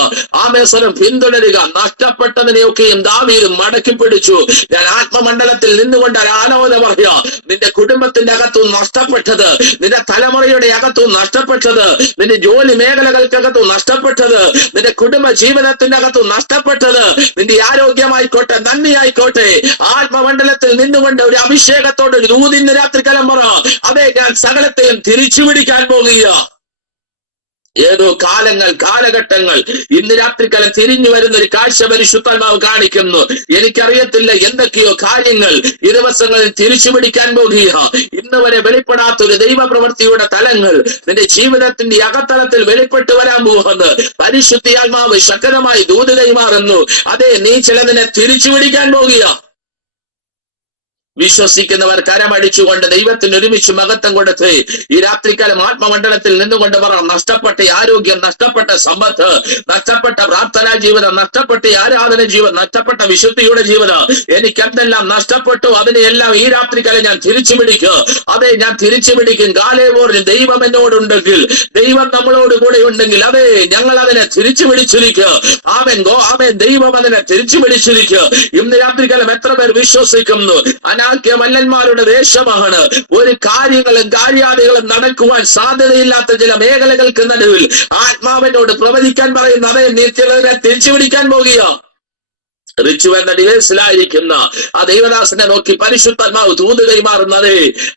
ആമേശ്വരം പിന്തുടരുക. നഷ്ടപ്പെട്ടതിനെയൊക്കെയും ദാവീദ് മടക്കി പിടിച്ചു. ഞാൻ ആത്മമണ്ഡലത്തിൽ നിന്നുകൊണ്ട് ആലോചന പറയാ, നിന്റെ കുടുംബത്തിന്റെ അകത്തും നഷ്ടപ്പെട്ടത്, നിന്റെ തലമുറയുടെ അകത്തു നഷ്ടപ്പെട്ടത്, നിന്റെ ജോലി മേഖലകൾക്കകത്തു നഷ്ടപ്പെട്ടത്, നിന്റെ കുടുംബ ജീവിതത്തിന്റെ അകത്തു നഷ്ടപ്പെട്ടത്, നിന്റെ ആരോഗ്യമായിക്കോട്ടെ, നന്ദിയായിക്കോട്ടെ, ആത്മമണ്ഡലത്തിൽ നിന്നുകൊണ്ട് ഒരു അഭിഷേകത്തോട് ദൂതിന്റെ രാത്രികാലം പറ, അതെ, ഞാൻ സകലത്തെയും തിരിച്ചു പിടിക്കാൻ പോകുക. ഏതോ കാലഘട്ടങ്ങൾ ഇന്ന് രാത്രികാലം തിരിഞ്ഞു വരുന്ന ഒരു കാഴ്ച പരിശുദ്ധാത്മാവ് കാണിക്കുന്നു. എനിക്കറിയത്തില്ല എന്തൊക്കെയോ കാര്യങ്ങൾ ഈ ദിവസങ്ങളിൽ തിരിച്ചു പിടിക്കാൻ പോകുക. ഇന്ന് വരെ വെളിപ്പെടാത്ത ഒരു ദൈവപ്രവൃത്തിയുടെ തലങ്ങൾ നിന്റെ ജീവിതത്തിന്റെ അകത്തളത്തിൽ വെളിപ്പെട്ടു വരാൻ പോകുന്നത് പരിശുദ്ധാത്മാവ് ശക്തമായി ദൂത് കൈമാറുന്നു. അതെ, നീ ചിലതിനെ തിരിച്ചു പിടിക്കാൻ പോകുക. വിശ്വസിക്കുന്നവർ കരമടിച്ചുകൊണ്ട് ദൈവത്തിന് ഒരുമിച്ച് മഹത്വം കൊടുത്ത് ഈ രാത്രികാലം ആത്മമണ്ഡലത്തിൽ നിന്നുകൊണ്ട് പറ, നഷ്ടപ്പെട്ട ആരോഗ്യം, നഷ്ടപ്പെട്ട സമ്പത്ത്, നഷ്ടപ്പെട്ട പ്രാർത്ഥനാ ജീവിതം, നഷ്ടപ്പെട്ട ആരാധന ജീവിതം, നഷ്ടപ്പെട്ട വിശുദ്ധിയുടെ ജീവിതം, എനിക്ക് എന്തെല്ലാം നഷ്ടപ്പെട്ടു അതിനെയെല്ലാം ഈ രാത്രികാലം ഞാൻ തിരിച്ചു പിടിക്കും. അതെ, ഞാൻ തിരിച്ചു പിടിക്കും. കാലേവോറിൽ ദൈവം എന്നോടുണ്ടെങ്കിൽ, ദൈവം നമ്മളോട് കൂടെ ഉണ്ടെങ്കിൽ, അതെ, ഞങ്ങൾ അതിനെ തിരിച്ചു പിടിച്ചിരിക്കുക. ആമേൻ, ദൈവം അതിനെ തിരിച്ചു പിടിച്ചിരിക്കുക. ഇന്ന് രാത്രികാലം എത്ര പേർ വിശ്വസിക്കുന്നു? മല്ലന്മാരുടെ ദേശമാണ്. ഒരു കാര്യാദികളും നടക്കുവാൻ സാധ്യതയില്ലാത്ത ചില മേഖലകൾക്ക് നടുവിൽ ആത്മാവിനോട് പ്രവചിക്കാൻ പറയുന്ന അതേ, നീ ചിലതിനെ തിരിച്ചു പിടിക്കാൻ പോകുക. റിച്ചു എന്ന ഡിവൈസിലായിരിക്കുന്ന ആ ദൈവദാസനെ നോക്കി പരിശുദ്ധാത്മാവ് ദൂത് കൈമാറുന്നത്,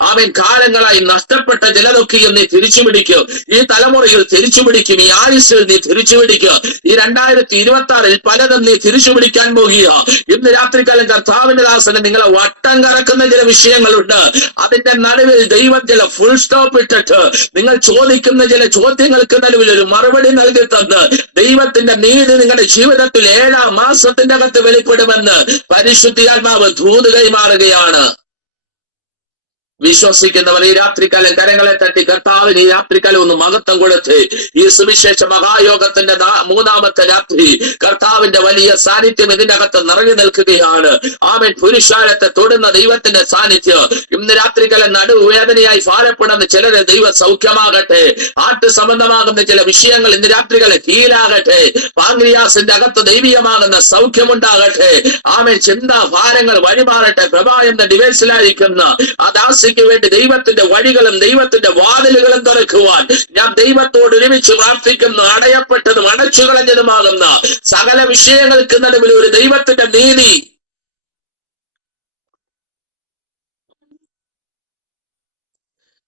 അവൻ കാലങ്ങളായി നഷ്ടപ്പെട്ട ചിലതൊക്കെയും നീ തിരിച്ചു പിടിക്കും. ഈ തലമുറയിൽ തിരിച്ചു പിടിക്കും. ഈ ആയുസ്സിൽ നീ തിരിച്ചു പിടിക്കുക. ഈ 2026 പലതും നീ തിരിച്ചു പിടിക്കാൻ പോകുക. ഇന്ന് രാത്രികാലം കർത്താവിന്റെ ദാസനെ നിങ്ങളെ വട്ടം കറക്കുന്ന ചില വിഷയങ്ങളുണ്ട്. അതിന്റെ നടുവിൽ ദൈവം ചില ഫുൾ സ്റ്റോപ്പ് ഇട്ടിട്ട് നിങ്ങൾ ചോദിക്കുന്ന ചില ചോദ്യങ്ങൾക്ക് നടുവിൽ ഒരു മറുപടി നൽകി തന്ന് ദൈവത്തിന്റെ നീതി നിങ്ങളുടെ ജീവിതത്തിൽ 7 മാസത്തിന്റെ അകത്ത് വെളിപ്പെടുമെന്ന് പരിശുദ്ധാത്മാവ് ദൂത് കൈമാറുകയാണ്. വിശ്വസിക്കുന്നവർ ഈ രാത്രികാലം കരങ്ങളെ തട്ടി കർത്താവിന് ഈ രാത്രികാലം ഒന്ന് മഹത്വം കൊടുത്ത് ഈ സുവിശേഷ മഹായോഗത്തിന്റെ 3ാമത്തെ രാത്രി കർത്താവിന്റെ വലിയ സാന്നിധ്യം ഇതിന്റെ അകത്ത് നിറഞ്ഞു നിൽക്കുകയാണ്. ആമേൻ. പുരുഷാരത്തെ തൊടുന്ന ദൈവത്തിന്റെ സാന്നിധ്യം ഇന്ന് രാത്രികാലം നടുവേദനയായി ഭാരപ്പെടുന്ന ചിലരെ ദൈവ സൗഖ്യമാകട്ടെ. ആട്ട് സംബന്ധമാകുന്ന ചില വിഷയങ്ങൾ ഇന്ന് രാത്രികാലം ഹീലാകട്ടെ. പാങ്ക്രിയാസിന്റെ അകത്ത് ദൈവീയമാകുന്ന സൗഖ്യമുണ്ടാകട്ടെ. ആമേൻ. ചിന്താ ഭാരങ്ങൾ വഴിമാറട്ടെ. പ്രഭ എന്ന ഡിവൈസിലായിരിക്കുന്ന ആ ദാസി വ്യക്തിക്ക് വേണ്ടി ദൈവത്തിന്റെ വഴികളും ദൈവത്തിന്റെ വാതിലുകളും തുറക്കുവാൻ ഞാൻ ദൈവത്തോട് ഒരുമിച്ച് പ്രാർത്ഥിക്കുന്നു. അടയപ്പെട്ടതും അടച്ചു കളഞ്ഞതുമാകുന്ന സകല വിഷയങ്ങൾക്ക് നടുവിൽ ഒരു ദൈവത്തിന്റെ നീതി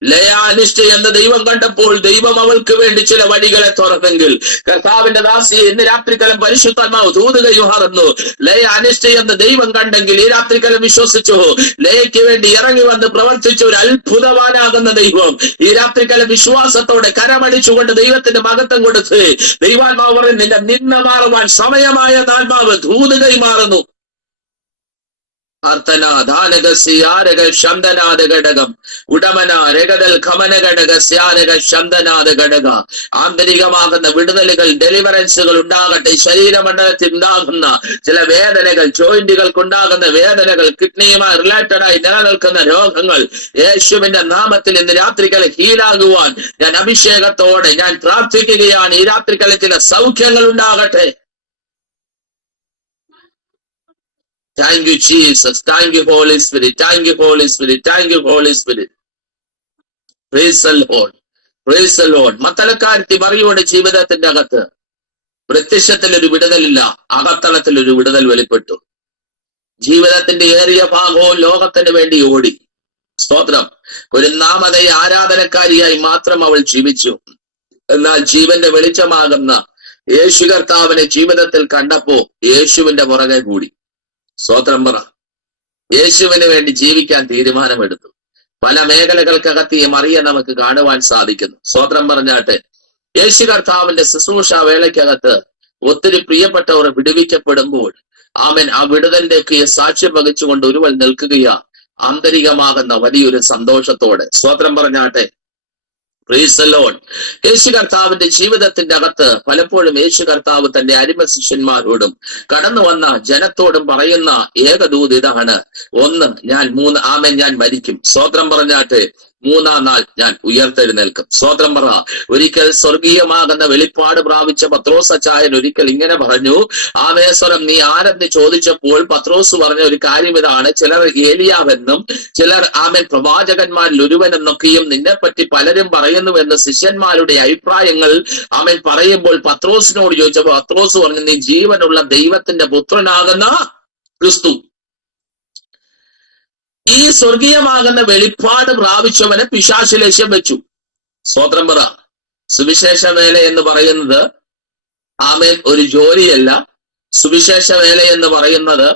ലയാനിഷ്ഠ എന്ന ദൈവം കണ്ടപ്പോൾ ദൈവം അവൾക്ക് വേണ്ടി ചില വഴികളെ തുറന്നെങ്കിൽ കർത്താവിന്റെ ദാസി ഇന്ന് രാത്രികാലം പരിശുദ്ധാത്മാവ് തൂതുകയും മറന്നു. ലയ അനിഷ്ഠ എന്ന ദൈവം കണ്ടെങ്കിൽ ഈ രാത്രികാലം വിശ്വസിച്ചു ലയയ്ക്ക് വേണ്ടി ഇറങ്ങി വന്ന് പ്രവർത്തിച്ച ഒരു അത്ഭുതവാനാകുന്ന ദൈവം ഈ രാത്രികാലം വിശ്വാസത്തോടെ കരമടിച്ചുകൊണ്ട് ദൈവത്തിന്റെ മഹത്വം കൊടുത്ത് ദൈവാത്മാവ് പറയും നിന്റെ നിന്ന മാറുവാൻ സമയമായ ആത്മാവ് തൂതുകയും മാറുന്നു. ആന്തരികമാകുന്ന വിടുതലുകൾ, ഡെലിവറൻസുകൾ ഉണ്ടാകട്ടെ. ശരീരമണ്ഡലത്തിൽ ഉണ്ടാകുന്ന ചില വേദനകൾ, ജോയിന്റുകൾക്കുണ്ടാകുന്ന വേദനകൾ, കിഡ്നിയുമായി റിലേറ്റഡായി നിലനിൽക്കുന്ന രോഗങ്ങൾ യേശുവിന്റെ നാമത്തിൽ ഇന്ന് രാത്രികളെ ഹീലാകുവാൻ ഞാൻ അഭിഷേകത്തോടെ ഞാൻ പ്രാർത്ഥിക്കുകയാണ്. ഈ രാത്രികളിൽ ചില സൗഖ്യങ്ങൾ ഉണ്ടാകട്ടെ. Thank you, Jesus. Thank you, Holy Spirit. Thank you, Holy Spirit. Thank you, Holy Spirit. Praise the Lord. Praise the Lord. മത്തലക്കാരത്തി മറിയുടെ ജീവിതത്തിന്റെ അകത്ത് പ്രത്യക്ഷത്തിൽ ഒരു വിടുതലില്ല, അകത്തളത്തിൽ ഒരു വിടുതൽ വെളിപ്പെട്ടു. ജീവിതത്തിന്റെ ഏറിയ ഭാഗവും ലോകത്തിന് വേണ്ടി ഓടി. സ്തോത്രം. ഒരു നാമധേയ ആരാധനക്കാരിയായി മാത്രം അവൾ ജീവിച്ചു. എന്നാൽ ജീവന്റെ വെളിച്ചമാകുന്ന യേശു കർത്താവിനെ ജീവിതത്തിൽ കണ്ടപ്പോ യേശുവിന്റെ പുറകെ കൂടി. സ്തോത്രം പറ. യേശുവിന് വേണ്ടി ജീവിക്കാൻ തീരുമാനമെടുത്തു. പല മേഖലകൾക്കകത്ത് ഈ മറിയെ നമുക്ക് കാണുവാൻ സാധിക്കുന്നു. സ്തോത്രം പറഞ്ഞാട്ടെ. യേശു കർത്താവിന്റെ ശുശ്രൂഷ വേളയ്ക്കകത്ത് ഒത്തിരി പ്രിയപ്പെട്ടവർ വിടുവിക്കപ്പെടുമ്പോൾ ആമൻ ആ വിടുതലിന്റെ സാക്ഷ്യം വഹിച്ചുകൊണ്ട് ഒരുവൾ നിൽക്കുകയാ ആന്തരികമാകുന്ന വലിയൊരു സന്തോഷത്തോടെ. സ്തോത്രം പറഞ്ഞാട്ടെ. Price the Lord. യേശു കർത്താവിന്റെ ജീവിതത്തിന്റെ അകത്ത് പലപ്പോഴും യേശു കർത്താവ് തന്റെ അരിമ ശിഷ്യന്മാരോടും കടന്നു വന്ന ജനത്തോടും പറയുന്ന ഏകദൂത് ഇതാണ്. ഒന്ന്, ഞാൻ മരിക്കും. സ്തോത്രം പറഞ്ഞാട്ടെ. മൂന്നാം നാൾ ഞാൻ ഉയർത്തെഴുന്നേൽക്കും. സ്തോത്രം പറ. ഒരിക്കൽ സ്വർഗീയമാകുന്ന വെളിപ്പാട് പ്രാപിച്ച പത്രോസ് അച്ചായൻ ഒരിക്കൽ ഇങ്ങനെ പറഞ്ഞു. ആമേശ്വരം നീ ആരെന്ന് ചോദിച്ചപ്പോൾ പത്രോസ് പറഞ്ഞ ഒരു കാര്യം ഇതാണ്. ചിലർ ഏലിയാവെന്നും ചിലർ പ്രവാചകന്മാരിൽ ഒരുവനെന്നൊക്കെയും നിന്നെപ്പറ്റി പലരും പറയുന്നുവെന്ന് ശിഷ്യന്മാരുടെ അഭിപ്രായങ്ങൾ പറയുമ്പോൾ പത്രോസിനോട് ചോദിച്ചപ്പോൾ പത്രോസ് പറഞ്ഞു നീ ജീവനുള്ള ദൈവത്തിന്റെ പുത്രനാകുന്ന ക്രിസ്തു. ഈ സ്വർഗീയമാകുന്ന വെളിപ്പാട് പ്രാപിച്ചവനെ പിശാച് ലക്ഷ്യം വെച്ചു. സ്തോത്രം പറ. സുവിശേഷ വേല എന്ന് പറയുന്നത് ഒരു ജോലിയല്ല. സുവിശേഷ വേല എന്ന് പറയുന്നത്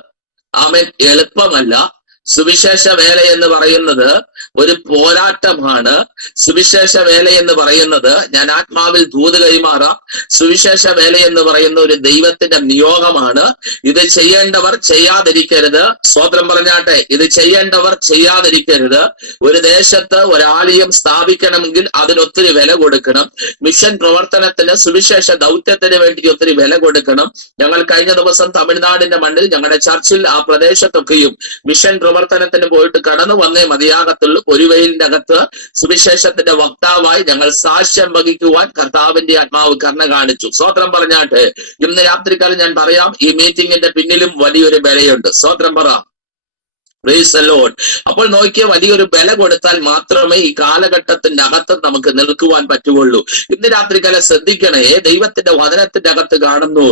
എളുപ്പമല്ല. സുവിശേഷ വേല എന്ന് പറയുന്നത് ഒരു പോരാട്ടമാണ്. സുവിശേഷ വേല എന്ന് പറയുന്നത് ഞാൻ ആത്മാവിൽ ദൂത് കൈമാറാം. സുവിശേഷ വേല എന്ന് പറയുന്ന ഒരു ദൈവത്തിന്റെ നിയോഗമാണ്. ഇത് ചെയ്യേണ്ടവർ ചെയ്യാതിരിക്കരുത്. സ്തോത്രം പറഞ്ഞാട്ടെ. ഇത് ചെയ്യേണ്ടവർ ചെയ്യാതിരിക്കരുത്. ഒരു ദേശത്ത് ഒരാലയം സ്ഥാപിക്കണമെങ്കിൽ അതിനൊത്തിരി വില കൊടുക്കണം. മിഷൻ പ്രവർത്തനത്തിന്, സുവിശേഷ ദൗത്യത്തിന് വേണ്ടി ഒത്തിരി വില കൊടുക്കണം. ഞങ്ങൾ കഴിഞ്ഞ ദിവസം തമിഴ്നാടിന്റെ മണ്ണിൽ ഞങ്ങളുടെ ചർച്ചിൽ ആ പ്രദേശത്തൊക്കെയും മിഷൻ പ്രവർത്തനത്തിന് പോയിട്ട് കടന്നു വന്നേ മതിയാകത്തുള്ളൂ. ഒരു വെയിലിന്റെ അകത്ത് സുവിശേഷത്തിന്റെ വക്താവായി ഞങ്ങൾ സാക്ഷ്യം വഹിക്കുവാൻ കർത്താവിന്റെ ആത്മാവ് കരുണ കാണിച്ചു. സ്തോത്രം പറഞ്ഞാട്ടെ. ഇന്ന് രാത്രികാലം ഞാൻ പറയാം, ഈ മീറ്റിംഗിന്റെ പിന്നിലും വലിയൊരു ബലയുണ്ട്. സ്തോത്രം പറ. Price the Lord. അപ്പോൾ നോക്കിയ വലിയൊരു ബല കൊടുത്താൽ മാത്രമേ ഈ കാലഘട്ടത്തിന്റെ അകത്ത് നമുക്ക് നിൽക്കുവാൻ പറ്റുകയുള്ളൂ. ഇന്ന് രാത്രികാലം ശ്രദ്ധിക്കണേ. ദൈവത്തിന്റെ വചനത്തിന്റെ അകത്ത് കാണുന്നു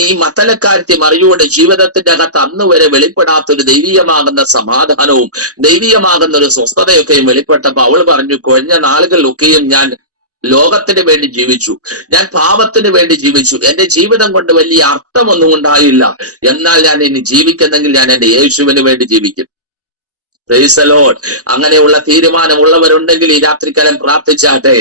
ഈ മത്തലക്കാരത്തി മറിയുടെ ജീവിതത്തിന്റെ അകത്ത് അന്ന് വരെ വെളിപ്പെടാത്തൊരു ദൈവീയമാകുന്ന സമാധാനവും ദൈവീയമാകുന്ന ഒരു സ്വസ്ഥതയൊക്കെയും വെളിപ്പെട്ടപ്പോ അവൾ പറഞ്ഞു, കഴിഞ്ഞ നാളുകളിലൊക്കെയും ഞാൻ ലോകത്തിന് വേണ്ടി ജീവിച്ചു, ഞാൻ പാപത്തിന് വേണ്ടി ജീവിച്ചു, എന്റെ ജീവിതം കൊണ്ട് വലിയ അർത്ഥമൊന്നും ഉണ്ടായില്ല. എന്നാൽ ഞാൻ ഇനി ജീവിക്കുന്നെങ്കിൽ ഞാൻ എന്റെ യേശുവിന് വേണ്ടി ജീവിക്കും. Price the Lord. അങ്ങനെയുള്ള തീരുമാനമുള്ളവരുണ്ടെങ്കിൽ ഈ രാത്രികാലം പ്രാർത്ഥിച്ചാട്ടെ.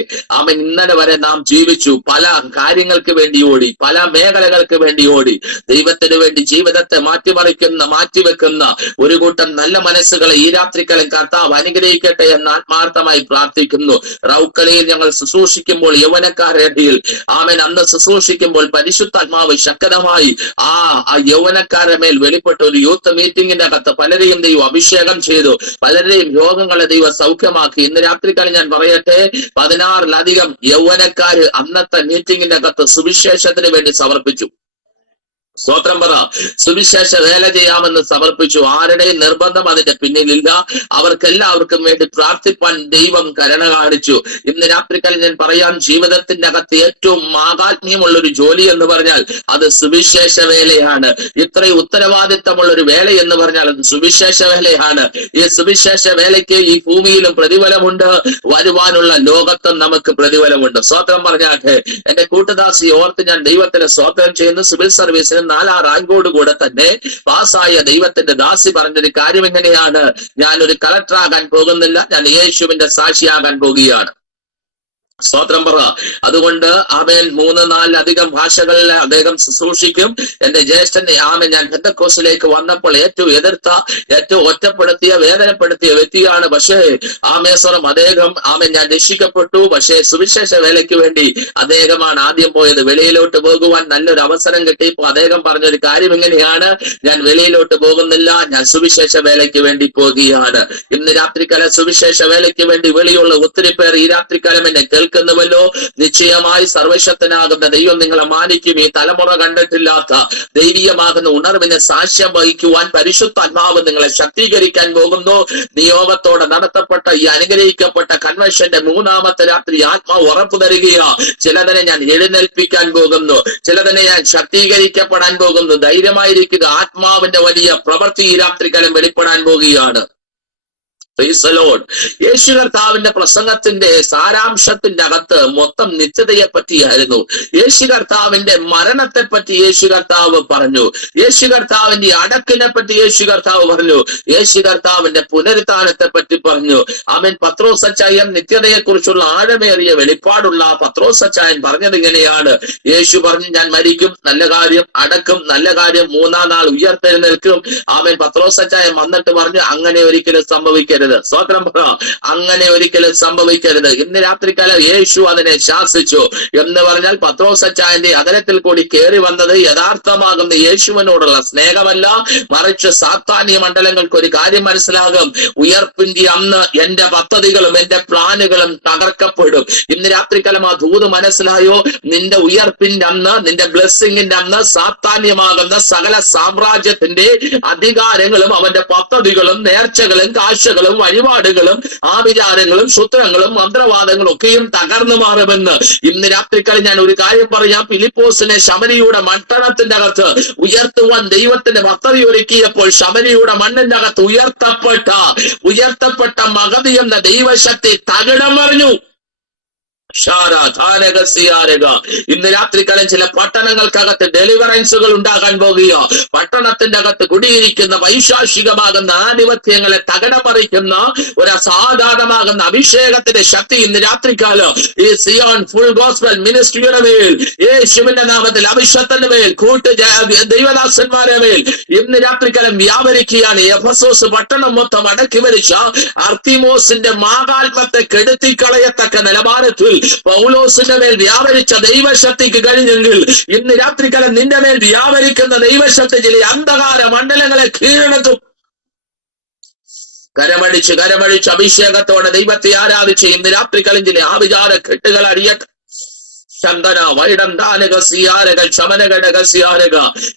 ഇന്നലെ വരെ നാം ജീവിച്ചു, പല കാര്യങ്ങൾക്ക് വേണ്ടി ഓടി, പല മേഖലകൾക്ക് വേണ്ടി ഓടി. ദൈവത്തിന് വേണ്ടി ജീവിതത്തെ മാറ്റിവെക്കുന്ന ഒരു കൂട്ടം നല്ല മനസ്സുകളെ ഈ രാത്രികാലം കർത്താവ് അനുഗ്രഹിക്കട്ടെ എന്ന് ആത്മാർത്ഥമായി പ്രാർത്ഥിക്കുന്നു. റൗക്കലയിൽ ഞങ്ങൾ ശുശ്രൂഷിക്കുമ്പോൾ യൗവനക്കാരുടെ ഇടയിൽ അന്ന് ശുശ്രൂഷിക്കുമ്പോൾ പരിശുദ്ധാത്മാവ് ശക്തമായി ആ യൗവനക്കാരുടെ മേൽ വെളിപ്പെട്ട ഒരു യൂത്ത് മീറ്റിംഗിന്റെ അകത്ത് പലരെയും ദൈവം അഭിഷേകം ചെയ്തു. പലരെയും രോഗങ്ങളെ ദൈവം സൗഖ്യമാക്കി. ഇന്ന് രാത്രിക്കാലം ഞാൻ പറയട്ടെ, 16-ലധികം യൗവനക്കാര് അന്നത്തെ മീറ്റിംഗിന്റെ അകത്ത് സുവിശേഷത്തിന് വേണ്ടി സമർപ്പിച്ചു. സ്തോത്രം പറ. സുവിശേഷ വേല ചെയ്യാമെന്ന് സമർപ്പിച്ചു. ആരുടെയും നിർബന്ധം അതിന്റെ പിന്നിലില്ല. അവർക്കെല്ലാവർക്കും വേണ്ടി പ്രാർത്ഥിപ്പാൻ ദൈവം കരുണ കാണിച്ചു. ഇന്ന് രാത്രിക്കാലം ഞാൻ പറയാം, ജീവിതത്തിന്റെ അകത്ത് ഏറ്റവും മാഹാത്മ്യമുള്ള ഒരു ജോലി എന്ന് പറഞ്ഞാൽ അത് സുവിശേഷ വേലയാണ്. ഇത്രയും ഉത്തരവാദിത്തമുള്ള ഒരു വേല എന്ന് പറഞ്ഞാൽ അത് സുവിശേഷ വേലയാണ്. ഈ സുവിശേഷ വേലയ്ക്ക് ഈ ഭൂമിയിലും പ്രതിഫലമുണ്ട്, വരുവാനുള്ള ലോകത്തും നമുക്ക് പ്രതിഫലമുണ്ട്. സ്തോത്രം പറഞ്ഞാട്ടെ. എന്റെ കൂട്ടുദാസി ഓർത്ത് ഞാൻ ദൈവത്തിന് സ്തോത്രം ചെയ്യുന്നു. സിവിൽ സർവീസിന് 4 റാങ്കോട് കൂടെ തന്നെ പാസ്സായ ദൈവത്തിന്റെ ദാസി പറഞ്ഞൊരു കാര്യം എങ്ങനെയാണ്? ഞാനൊരു കളക്ടറാകാൻ പോകുന്നില്ല, ഞാൻ യേശുവിന്റെ സാക്ഷിയാകാൻ പോകുകയാണ്. സ്തോത്രം പറ. അതുകൊണ്ട് ആമേൻ 3-4 ഭാഷകളിൽ അദ്ദേഹം ശുശ്രൂഷിക്കും. എന്റെ ജ്യേഷ്ഠനെ ഞാൻ പെന്തക്കോസ്തിലേക്ക് വന്നപ്പോൾ ഏറ്റവും എതിർത്ത, ഏറ്റവും ഒറ്റപ്പെടുത്തിയ, വേദനപ്പെടുത്തിയ വ്യക്തിയാണ്. പക്ഷേ ആമേശ്വരം അദ്ദേഹം ഞാൻ രക്ഷിക്കപ്പെട്ടു. പക്ഷേ സുവിശേഷ വേലയ്ക്ക് വേണ്ടി അദ്ദേഹമാണ് ആദ്യം പോയത്. വെളിയിലോട്ട് പോകുവാൻ നല്ലൊരു അവസരം കിട്ടിയപ്പോൾ അദ്ദേഹം പറഞ്ഞൊരു കാര്യം എങ്ങനെയാണ്? ഞാൻ വെളിയിലോട്ട് പോകുന്നില്ല, ഞാൻ സുവിശേഷ വേലയ്ക്ക് വേണ്ടി പോകുകയാണ്. ഇന്ന് രാത്രികാലം സുവിശേഷ വേലയ്ക്ക് വേണ്ടി വെളിയുള്ള ഒത്തിരി പേർ ഈ രാത്രികാലം എന്നെ കേൾക്കുന്നുവല്ലോ. നിശ്ചയമായി സർവശക്തനാകുന്ന ദൈവം നിങ്ങളെ മാനിക്കും. ഈ തലമുറ കണ്ടിട്ടില്ലാത്ത ദൈവീയമാകുന്ന ഉണർവിനെ സാക്ഷ്യം വഹിക്കുവാൻ പരിശുദ്ധാത്മാവ് നിങ്ങളെ ശക്തീകരിക്കാൻ പോകുന്നു. നിയോഗത്തോടെ നടത്തപ്പെട്ട ഈ അനുഗ്രഹിക്കപ്പെട്ട കൺവെൻഷന്റെ 3-ാമത്തെ രാത്രി ആത്മാവ് ഉറപ്പു തരികയാ. ചിലതിനെ ഞാൻ എഴുന്നേൽപ്പിക്കാൻ പോകുന്നു, ചിലതിനെ ഞാൻ ശക്തീകരിക്കപ്പെടാൻ പോകുന്നു. ധൈര്യമായിരിക്കുക. ആത്മാവിന്റെ വലിയ പ്രവൃത്തി ഈ രാത്രികാലം വെളിപ്പെടാൻ പോകുകയാണ്. യേശു കർത്താവിന്റെ പ്രസംഗത്തിന്റെ സാരാംശത്തിന്റെ അകത്ത് മൊത്തം നിത്യതയെ പറ്റിയായിരുന്നു. യേശു കർത്താവിന്റെ മരണത്തെ പറ്റി യേശു കർത്താവ് പറഞ്ഞു. യേശു കർത്താവിന്റെ അടക്കിനെ പറ്റി യേശു കർത്താവ് പറഞ്ഞു. യേശു കർത്താവിന്റെ പുനരുത്ഥാനത്തെ പറ്റി പറഞ്ഞു. ആമേൻ. പത്രോസ് അച്ചായൻ നിത്യതയെ കുറിച്ചുള്ള ആഴമേറിയ വെളിപ്പാടുള്ള പത്രോസ് അച്ചായൻ പറഞ്ഞത് ഇങ്ങനെയാണ്. യേശു പറഞ്ഞു, ഞാൻ മരിക്കും, നല്ല കാര്യം, അടക്കും, നല്ല കാര്യം, 3-ാം നാൾ ഉയർത്തെഴുന്നേൽക്കും. ആമേൻ. പത്രോസ് അച്ചായൻ വന്നിട്ട് പറഞ്ഞു, അങ്ങനെ ഒരിക്കലും സംഭവിക്കരുത്. സ്തോത്രം പറ. അങ്ങനെ ഒരിക്കലും സംഭവിക്കരുത്. ഇന്ന് രാത്രികാലം യേശു അതിനെ ശാസിച്ചു. എന്ന് പറഞ്ഞാൽ പത്രോസ് അച്ചായന്റെ അകലത്തിൽ കൂടി കയറി വന്നത് യഥാർത്ഥമാകുന്ന യേശുവിനോടുള്ള സ്നേഹമല്ല, മറിച്ച് സാത്താന്യ മണ്ഡലങ്ങൾക്ക് ഒരു കാര്യം മനസ്സിലാകും. ഉയർപ്പിന്റെ അന്ന് എന്റെ പദ്ധതികളും എന്റെ പ്ലാനുകളും തകർക്കപ്പെടും. ഇന്ന് രാത്രികാലം ആ ദൂത് മനസ്സിലായോ? നിന്റെ ഉയർപ്പിന്റെ അന്ന്, നിന്റെ ബ്ലെസ്സിങ്ങിന്റെ അന്ന് സാത്താന്യമാകുന്ന സകല സാമ്രാജ്യത്തിന്റെ അധികാരങ്ങളും അവന്റെ പദ്ധതികളും നേർച്ചകളും കാശകളും വഴിപാടുകളും ആഭിചാരങ്ങളും സൂത്രങ്ങളും മന്ത്രവാദങ്ങളും ഒക്കെയും തകർന്നു മാറുമെന്ന് ഇന്ന് രാത്രിക്കാലം ഞാൻ ഒരു കാര്യം പറയാം. ഫിലിപ്പോസിനെ ശമരിയുടെ മണ്ഡലത്തിന്റെ അകത്ത് ഉയർത്തുവാൻ ദൈവത്തിന്റെ പദ്ധതി ഒരുക്കിയപ്പോൾ ശമരിയുടെ മണ്ണിന്റെ അകത്ത് ഉയർത്തപ്പെട്ട മഗതി എന്ന ദൈവശക്തി തകിടം മറിഞ്ഞു. ഇന്ന് രാത്രിക്കാലം ചില പട്ടണങ്ങൾക്കകത്ത് ഡെലിവറൻസുകൾ ഉണ്ടാകാൻ പോകുകയോ, പട്ടണത്തിന്റെ അകത്ത് കുടിയിരിക്കുന്ന വൈശാസികമാകുന്ന ആധിപത്യങ്ങളെ തകിടം മറിക്കുന്ന ഒരു അസാധാരണമാകുന്ന അഭിഷേകത്തിന്റെ ശക്തി ഇന്ന് രാത്രികാലം ഈ സിയോൺ ഫുൾ ഗോസ്പൽ മിനിസ്ട്രിയുടെ മേൽ, യേശുവിന്റെ നാമത്തിൽ അഭിഷേകത്തിന്റെ മേൽ, ദൈവദാസന്മാരുടെ മേൽ ഇന്ന് രാത്രികാലം വ്യാപരിക്കുകയാണ്. എഫെസോസ് പട്ടണം മൊത്തം അടക്കി ഭരിച്ച അർത്തിമോസിന്റെ മാഹാത്മ്യത്തെ കെടുത്തിക്കളയത്തക്ക നിലവാരത്തിൽ പൗലോസിന്റെ മേൽ വ്യാപരിച്ച ദൈവശക്തിക്ക് കഴിഞ്ഞെങ്കിൽ ഇന്ന് രാത്രികാലം നിന്റെ മേൽ വ്യാപരിക്കുന്ന ദൈവശക്തി ചില അന്ധകാര മണ്ഡലങ്ങളെ കീഴടക്കും. കരമടിച്ച് അഭിഷേകത്തോടെ ദൈവത്തെ ആരാധിച്ച് ഇന്ന് രാത്രികാലം ചില ആവിചാര കെട്ടുകൾ അടിയട്ടെ.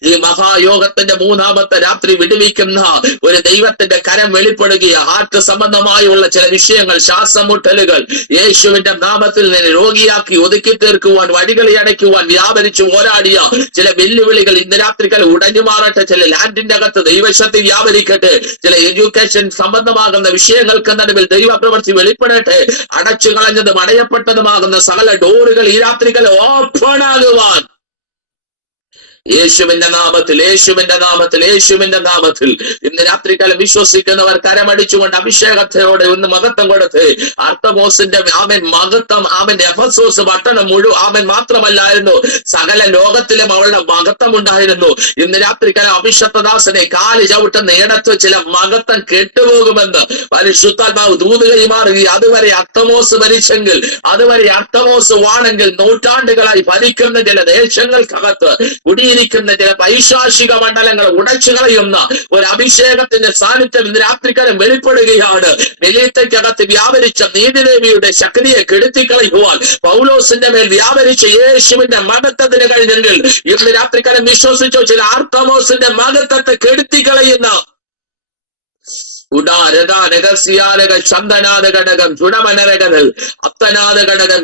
ഈ മഹായോഗത്തിന്റെ 3-ാമത്തെ രാത്രി വിടുവിക്കുന്ന ഒരു ദൈവത്തിന്റെ കരം വെളിപ്പെടുകയ. ഹാർട്ട് സംബന്ധമായുള്ള ചില വിഷയങ്ങൾ, ശ്വാസമുട്ടലുകൾ യേശുവിന്റെ നാമത്തിൽ നിന്ന് രോഗിയാക്കി ഒതുക്കി തീർക്കുവാൻ, വഴികളെ അടയ്ക്കുവാൻ വ്യാപരിച്ചു പോരാടിയ ചില വെല്ലുവിളികൾ ഇന്ന് രാത്രികൾ ഉടഞ്ഞു മാറട്ടെ. ചില ലാൻഡിന്റെ അകത്ത് ദൈവശക്തി വ്യാപരിക്കട്ടെ. ചില എഡ്യൂക്കേഷൻ സംബന്ധമാകുന്ന വിഷയങ്ങൾക്ക് നടുവിൽ ദൈവപ്രവൃത്തി വെളിപ്പെടട്ടെ. അടച്ചു കളഞ്ഞതും അടയപ്പെട്ടതുമാകുന്ന സകല ഡോറുകൾ ഈ രാത്രി ഓപ്പൺ ആകുവാൻ യേശുവിന്റെ നാമത്തിൽ ഇന്ന് രാത്രികാലം വിശ്വസിക്കുന്നവർ കരമടിച്ചുകൊണ്ട് അഭിഷേകത്തോടെ ഒന്ന് മഹത്വം കൊടുത്ത് അർത്തമോസിന്റെ മഹത്വം എഫെസോസ് പട്ടണം മുഴുവൻ മാത്രമല്ലായിരുന്നു, സകല ലോകത്തിലും അവളുടെ മഹത്വം ഉണ്ടായിരുന്നു. ഇന്ന് രാത്രികാലം അഭിഷക്തദാസനെ കാല് ചവിട്ടുന്ന ഇടത്ത് ചില മഹത്വം കെട്ടുപോകുമെന്ന് പരിശുദ്ധാത്മാവ് ദൂത് കൈമാറുകയും അതുവരെ അർത്തമോസ് ഭരിച്ചെങ്കിൽ, അതുവരെ അർത്തമോസ് വാണെങ്കിൽ നൂറ്റാണ്ടുകളായി ഭരിക്കുന്ന ചില ദേശങ്ങൾക്കകത്ത് അടങ്ങിയിരിക്കുന്ന ചില പൈശാചിക മണ്ഡലങ്ങൾ ഉടച്ചു കളയുന്ന ഒരു അഭിഷേകത്തിന്റെ സാന്നിധ്യം ഇന്ന് രാത്രിക്കാലം വെളിപ്പെടുകയാണ്. മെലീത്തയ്ക്കകത്ത് വ്യാപരിച്ച നീതിദേവിയുടെ ശക്തിയെ കെടുത്തിക്കളയുവാൻ പൗലോസിന്റെ മേൽ വ്യാപരിച്ച യേശുവിന്റെ മഹത്വത്തിന് കഴിഞ്ഞെങ്കിൽ ഇന്ന് രാത്രിക്കാലം വിശ്വസിച്ചോ ചില ആർത്തമോസിന്റെ മഹത്വത്തെ കെടുത്തിക്കളയുന്ന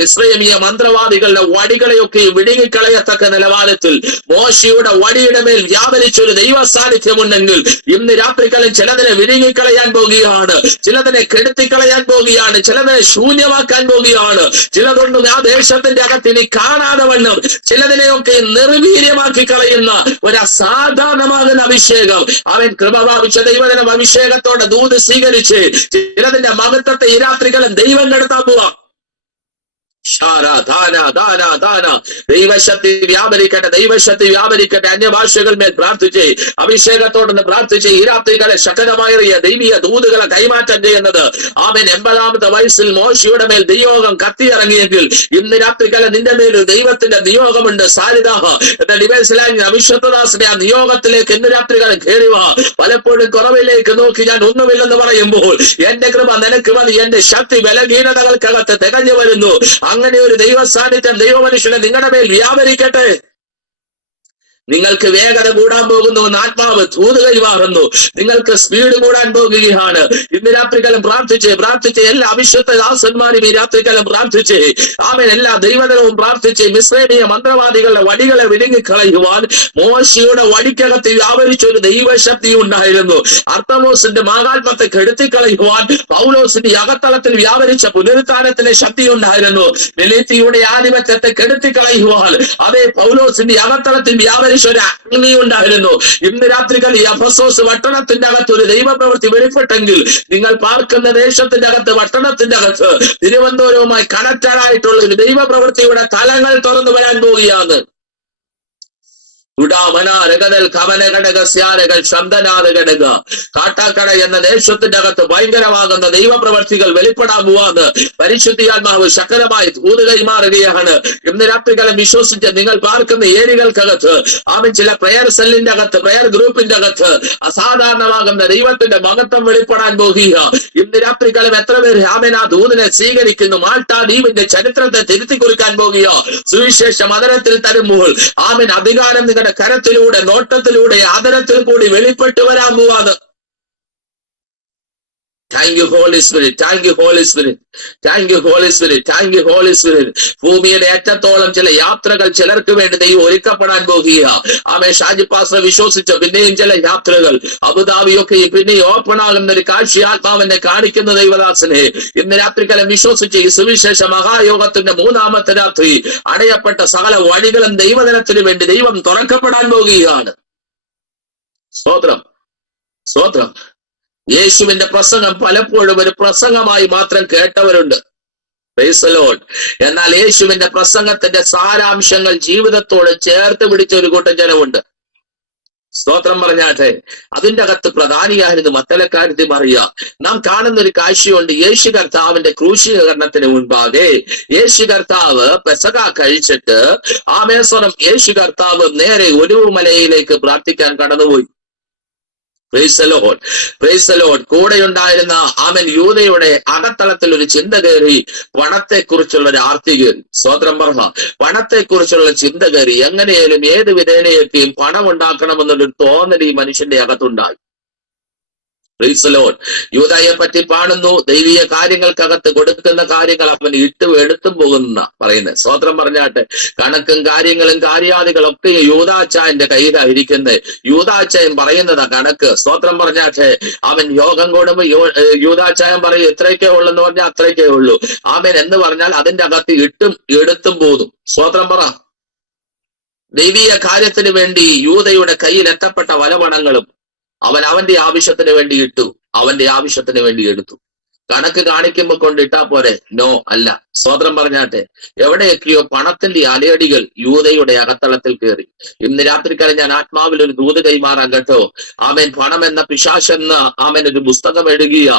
ഇസ്രായേലിയ മന്ത്രവാദികളുടെ വടികളെയൊക്കെ വിഴുങ്ങിക്കളയത്തക്ക നിലവാരത്തിൽ മോശയുടെ വടിയുടെ മേൽ വ്യാപരിച്ച ഒരു ദൈവ സാന്നിധ്യമുണ്ടെങ്കിൽ ഇന്ന് രാത്രിക്കാലം ചിലതിനെ വിഴുങ്ങിക്കളയാൻ പോകുകയാണ്, ചിലതിനെ കെടുത്തിക്കളയാൻ പോകുകയാണ്, ചിലതിനെ ശൂന്യമാക്കാൻ പോകുകയാണ്, ചിലതൊന്നും ആ ദേശത്തിന്റെ അകത്ത് ഇനി കാണാതെ വണ്ണം ചിലതിനെയൊക്കെ നിർവീര്യമാക്കി കളയുന്ന ഒരു അസാധാരണമാകുന്ന അഭിഷേകം. അവൻ കൃപ പ്രാപിച്ച ദൈവജനം അഭിഷേകത്തോടെ ദൂത് സ്വീകരിച്ച് ചിലതിന്റെ മഹത്വത്തെ ഈ രാത്രികാലം ദൈവം കെടുത്താൻ പോവാം. ദൈവശക്തി വ്യാപരിക്കട്ടെ, ദൈവശക്തി വ്യാപരിക്കട്ടെ. അന്യഭാഷകൾ മേൽ പ്രാർത്ഥിച്ച് അഭിഷേകത്തോടൊന്ന് പ്രാർത്ഥിച്ച് ഈ രാത്രികാല ശക്തമായ ദൈവീയ ദൂതുകളെ കൈമാറ്റം ചെയ്യുന്നത്. ആമേൻ. 80-ാമത്തെ വയസ്സിൽ മോശയുടെ മേൽ നിയോഗം കത്തിയിറങ്ങിയെങ്കിൽ ഇന്ന് രാത്രികാലം നിന്റെ മേൽ ദൈവത്തിന്റെ നിയോഗമുണ്ട്. സാരിദാഹ എന്ന ഡിവൈസിലായി അവിശ്വതദാസിന്റെ ആ നിയോഗത്തിലേക്ക് ഇന്ന് രാത്രികാലം കയറി വാ. പലപ്പോഴും കുറവിലേക്ക് നോക്കി ഞാൻ ഒന്നുമില്ലെന്ന് പറയുമ്പോൾ എന്റെ കൃപ നിനക്ക് മതി, എന്റെ ശക്തി ബലഹീനതകൾക്കകത്ത് തികഞ്ഞു വരുന്നു. അങ്ങനെ ഒരു ദൈവ സാന്നിധ്യം ദൈവമനുഷ്യനെ നിങ്ങളുടെ മേൽ വ്യാപരിക്കട്ടെ. നിങ്ങൾക്ക് വേഗത കൂടാൻ പോകുന്നു എന്ന് ആത്മാവ് ദൂത് കൈമാറുന്നു. നിങ്ങൾക്ക് സ്പീഡ് കൂടാൻ പോകുകയാണ്. ഇന്ന് രാത്രികാലം പ്രാർത്ഥിച്ച് എല്ലാ അവിശ്വസ്ത ദാസന്മാരും ഈ രാത്രികാലം പ്രാർത്ഥിച്ച് ആമേൻ. എല്ലാ ദൈവജനവും പ്രാർത്ഥിച്ച് മിസ്രൈമിയ മന്ത്രവാദികളുടെ വടികളെ വിഴുങ്ങിക്കളയുവാൻ മോശയുടെ വടിക്കകത്ത് വ്യാപരിച്ച ഒരു ദൈവശക്തി ഉണ്ടായിരുന്നു. അർത്തമോസിന്റെ മാഹാത്മ്യത്തെ കെടുത്തിക്കളയുവാൻ പൗലോസിന്റെ അകത്തളത്തിൽ വ്യാപരിച്ച പുനരുത്ഥാനത്തിന്റെ ശക്തി ഉണ്ടായിരുന്നു. മെലീത്തിയുടെ ആധിപത്യത്തെ കെടുത്തിക്കളയുവാൻ അതേ പൗലോസിന്റെ അകത്തളത്തിൽ വ്യാപരിച്ച ഒരു അഗ്നി ഉണ്ടായിരുന്നു. ഇന്ന് രാത്രികൾ ഈ എഫെസോസ് പട്ടണത്തിന്റെ അകത്ത് ഒരു ദൈവപ്രവൃത്തി വെളിപ്പെട്ടെങ്കിൽ നിങ്ങൾ പാർക്കുന്ന ദേശത്തിന്റെ അകത്ത് പട്ടണത്തിന്റെ അകത്ത് തിരുവനന്തപുരവുമായി കണക്റ്റഡ് ആയിട്ടുള്ള ഒരു ദൈവപ്രവൃത്തിയുടെ തലങ്ങൾ തുറന്നു വരാൻ പോവുകയാണ്. കാട്ടാക്കട എന്ന ദേശത്തിന്റെ അകത്ത് ഭയങ്കരമാകുന്ന ദൈവപ്രവർത്തികൾ വെളിപ്പെടാൻ പോവാന്ന് പരിശുദ്ധിയാത്മാവ് ശക്തമായി ദൂത് കൈമാറുകയാണ്. ഇന്ന് രാത്രികാലം വിശ്വസിച്ച് നിങ്ങൾ പാർക്കുന്ന ഏരിയകൾക്കകത്ത് അവൻ ചില പ്രയർ സെല്ലിന്റെ അകത്ത് പ്രയർ ഗ്രൂപ്പിന്റെ അകത്ത് അസാധാരണമാകുന്ന ദൈവത്തിന്റെ മഹത്വം വെളിപ്പെടാൻ പോകുക. ഇന്ന് രാത്രികാലം എത്ര പേര് ആമേൻ ആ ദൂതിനെ സ്വീകരിക്കുന്നു? മാൾട്ടാ ദ്വീപിന്റെ ചരിത്രത്തെ തിരുത്തി കുറിക്കാൻ പോകുക. സുവിശേഷം അതരത്തിൽ തരുമ്പോൾ ആമേൻ അധികാരം നിങ്ങളുടെ കരത്തിലൂടെ നോട്ടത്തിലൂടെ ആദരത്തിൽ കൂടി വെളിപ്പെട്ടു വരാൻ പോവാണ്. Thank you, Holy Spirit. Thank you, Holy Spirit. Thank you, Holy Spirit. Thank you, Holy Spirit. ഭൂമിയുടെ ഏറ്റത്തോളം ചില യാത്രകൾ ചിലർക്ക് വേണ്ടി ദൈവം ഒരുക്കപ്പെടാൻ പോകുക. ആമേൻ. ഷാജി പാസ്റ്റർ വിശ്വസിച്ച പിന്നെയും ചില യാത്രകൾ അബുദാബിയൊക്കെ പിന്നെയും ഓപ്പൺ ആകുന്ന ഒരു കാഴ്ച ആത്മാവിനെ കാണിക്കുന്ന ദൈവദാസനെ ഇന്ന് രാത്രികാലം വിശ്വസിച്ച് ഈ സുവിശേഷ മഹായോഗത്തിന്റെ 3-ാമത്തെ രാത്രി അടയപ്പെട്ട സകല വഴികളും ദൈവജനത്തിന് വേണ്ടി ദൈവം തുറക്കപ്പെടാൻ പോകുകയാണ്. സ്തോത്രം, സ്തോത്രം. യേശുവിന്റെ പ്രസംഗം പലപ്പോഴും ഒരു പ്രസംഗമായി മാത്രം കേട്ടവരുണ്ട്. Price the Lord. എന്നാൽ യേശുവിന്റെ പ്രസംഗത്തിന്റെ സാരാംശങ്ങൾ ജീവിതത്തോട് ചേർത്ത് പിടിച്ച ഒരു കൂട്ടം ജനമുണ്ട്. സ്തോത്രം പറഞ്ഞാട്ടെ. അതിന്റെ അകത്ത് പ്രധാനിയായിരുന്നു മത്തലക്കാരത്തി മറിയ. നാം കാണുന്ന ഒരു കാഴ്ചയുണ്ട്. യേശു കർത്താവിന്റെ ക്രൂശീകരണത്തിന് മുൻപാകെ യേശു കർത്താവ് പെസഹ കഴിച്ചിട്ട് ആമേശ്വരം യേശു കർത്താവ് നേരെ ഒലിവ് മലയിലേക്ക് പ്രാർത്ഥിക്കാൻ കടന്നുപോയി. Price the Lord, praise the Lord. കൂടെയുണ്ടായിരുന്ന ആമൻ യൂദയുടെ അകത്തളത്തിൽ ഒരു ചിന്ത കയറി. പണത്തെക്കുറിച്ചുള്ള ഒരു ആർത്തി കയറി. സ്തോത്രം പറഞ്ഞ പണത്തെക്കുറിച്ചുള്ള ചിന്ത കയറി. എങ്ങനെയാലും ഏത് വിധേനയൊക്കെയും പണം ഉണ്ടാക്കണമെന്നുള്ളൊരു തോന്നൽ ഈ മനുഷ്യന്റെ അകത്തുണ്ടായി. Praise the Lord. യൂദയെ പറ്റി പാടുന്നു. ദൈവീയ കാര്യങ്ങൾക്കകത്ത് കൊടുക്കുന്ന കാര്യങ്ങൾ അവൻ എടുത്തും പോകുന്ന പറയുന്നത്. സ്തോത്രം പറഞ്ഞാട്ടെ. കണക്കും കാര്യങ്ങളും കാര്യാദികളൊക്കെ യൂദാച്ചായന്റെ കയ്യിലായിരിക്കുന്നത്. യൂദാച്ചായൻ പറയുന്നതാ കണക്ക്. സ്തോത്രം പറഞ്ഞാട്ടെ. അവൻ യോഗം കൂടുമ്പോ യൂദാച്ചായൻ പറയും ഇത്രയൊക്കെ ഉള്ളെന്ന് പറഞ്ഞാൽ അത്രയൊക്കെ ഉള്ളൂ. ആമേൻ എന്ന് പറഞ്ഞാൽ അതിന്റെ അകത്ത് എടുത്തും പോകും. സ്തോത്രം പറ. ദൈവീയ കാര്യത്തിന് വേണ്ടി യൂദയുടെ കയ്യിൽ എത്തപ്പെട്ട വലപണങ്ങളും അവന്റെ ആവശ്യത്തിന് വേണ്ടി ഇട്ടു, അവന്റെ ആവശ്യത്തിന് വേണ്ടി എടുത്തു. കണക്ക് കാണിക്കുമ്പോ കൊണ്ടിട്ടാ പോരെ? നോ, അല്ല. സ്തോത്രം പറഞ്ഞാട്ടെ. എവിടെയൊക്കെയോ പണത്തിന്റെ അലയടികൾ യൂദയുടെ അകത്തളത്തിൽ കയറി. ഇന്ന് രാത്രിക്കാലം ഞാൻ ആത്മാവിൽ ഒരു ദൂത് കൈമാറാൻ കേട്ടോ. ആമേൻ. പണം എന്ന പിശാചെന്ന ആമേൻ ഒരു പുസ്തകം എഴുതിയ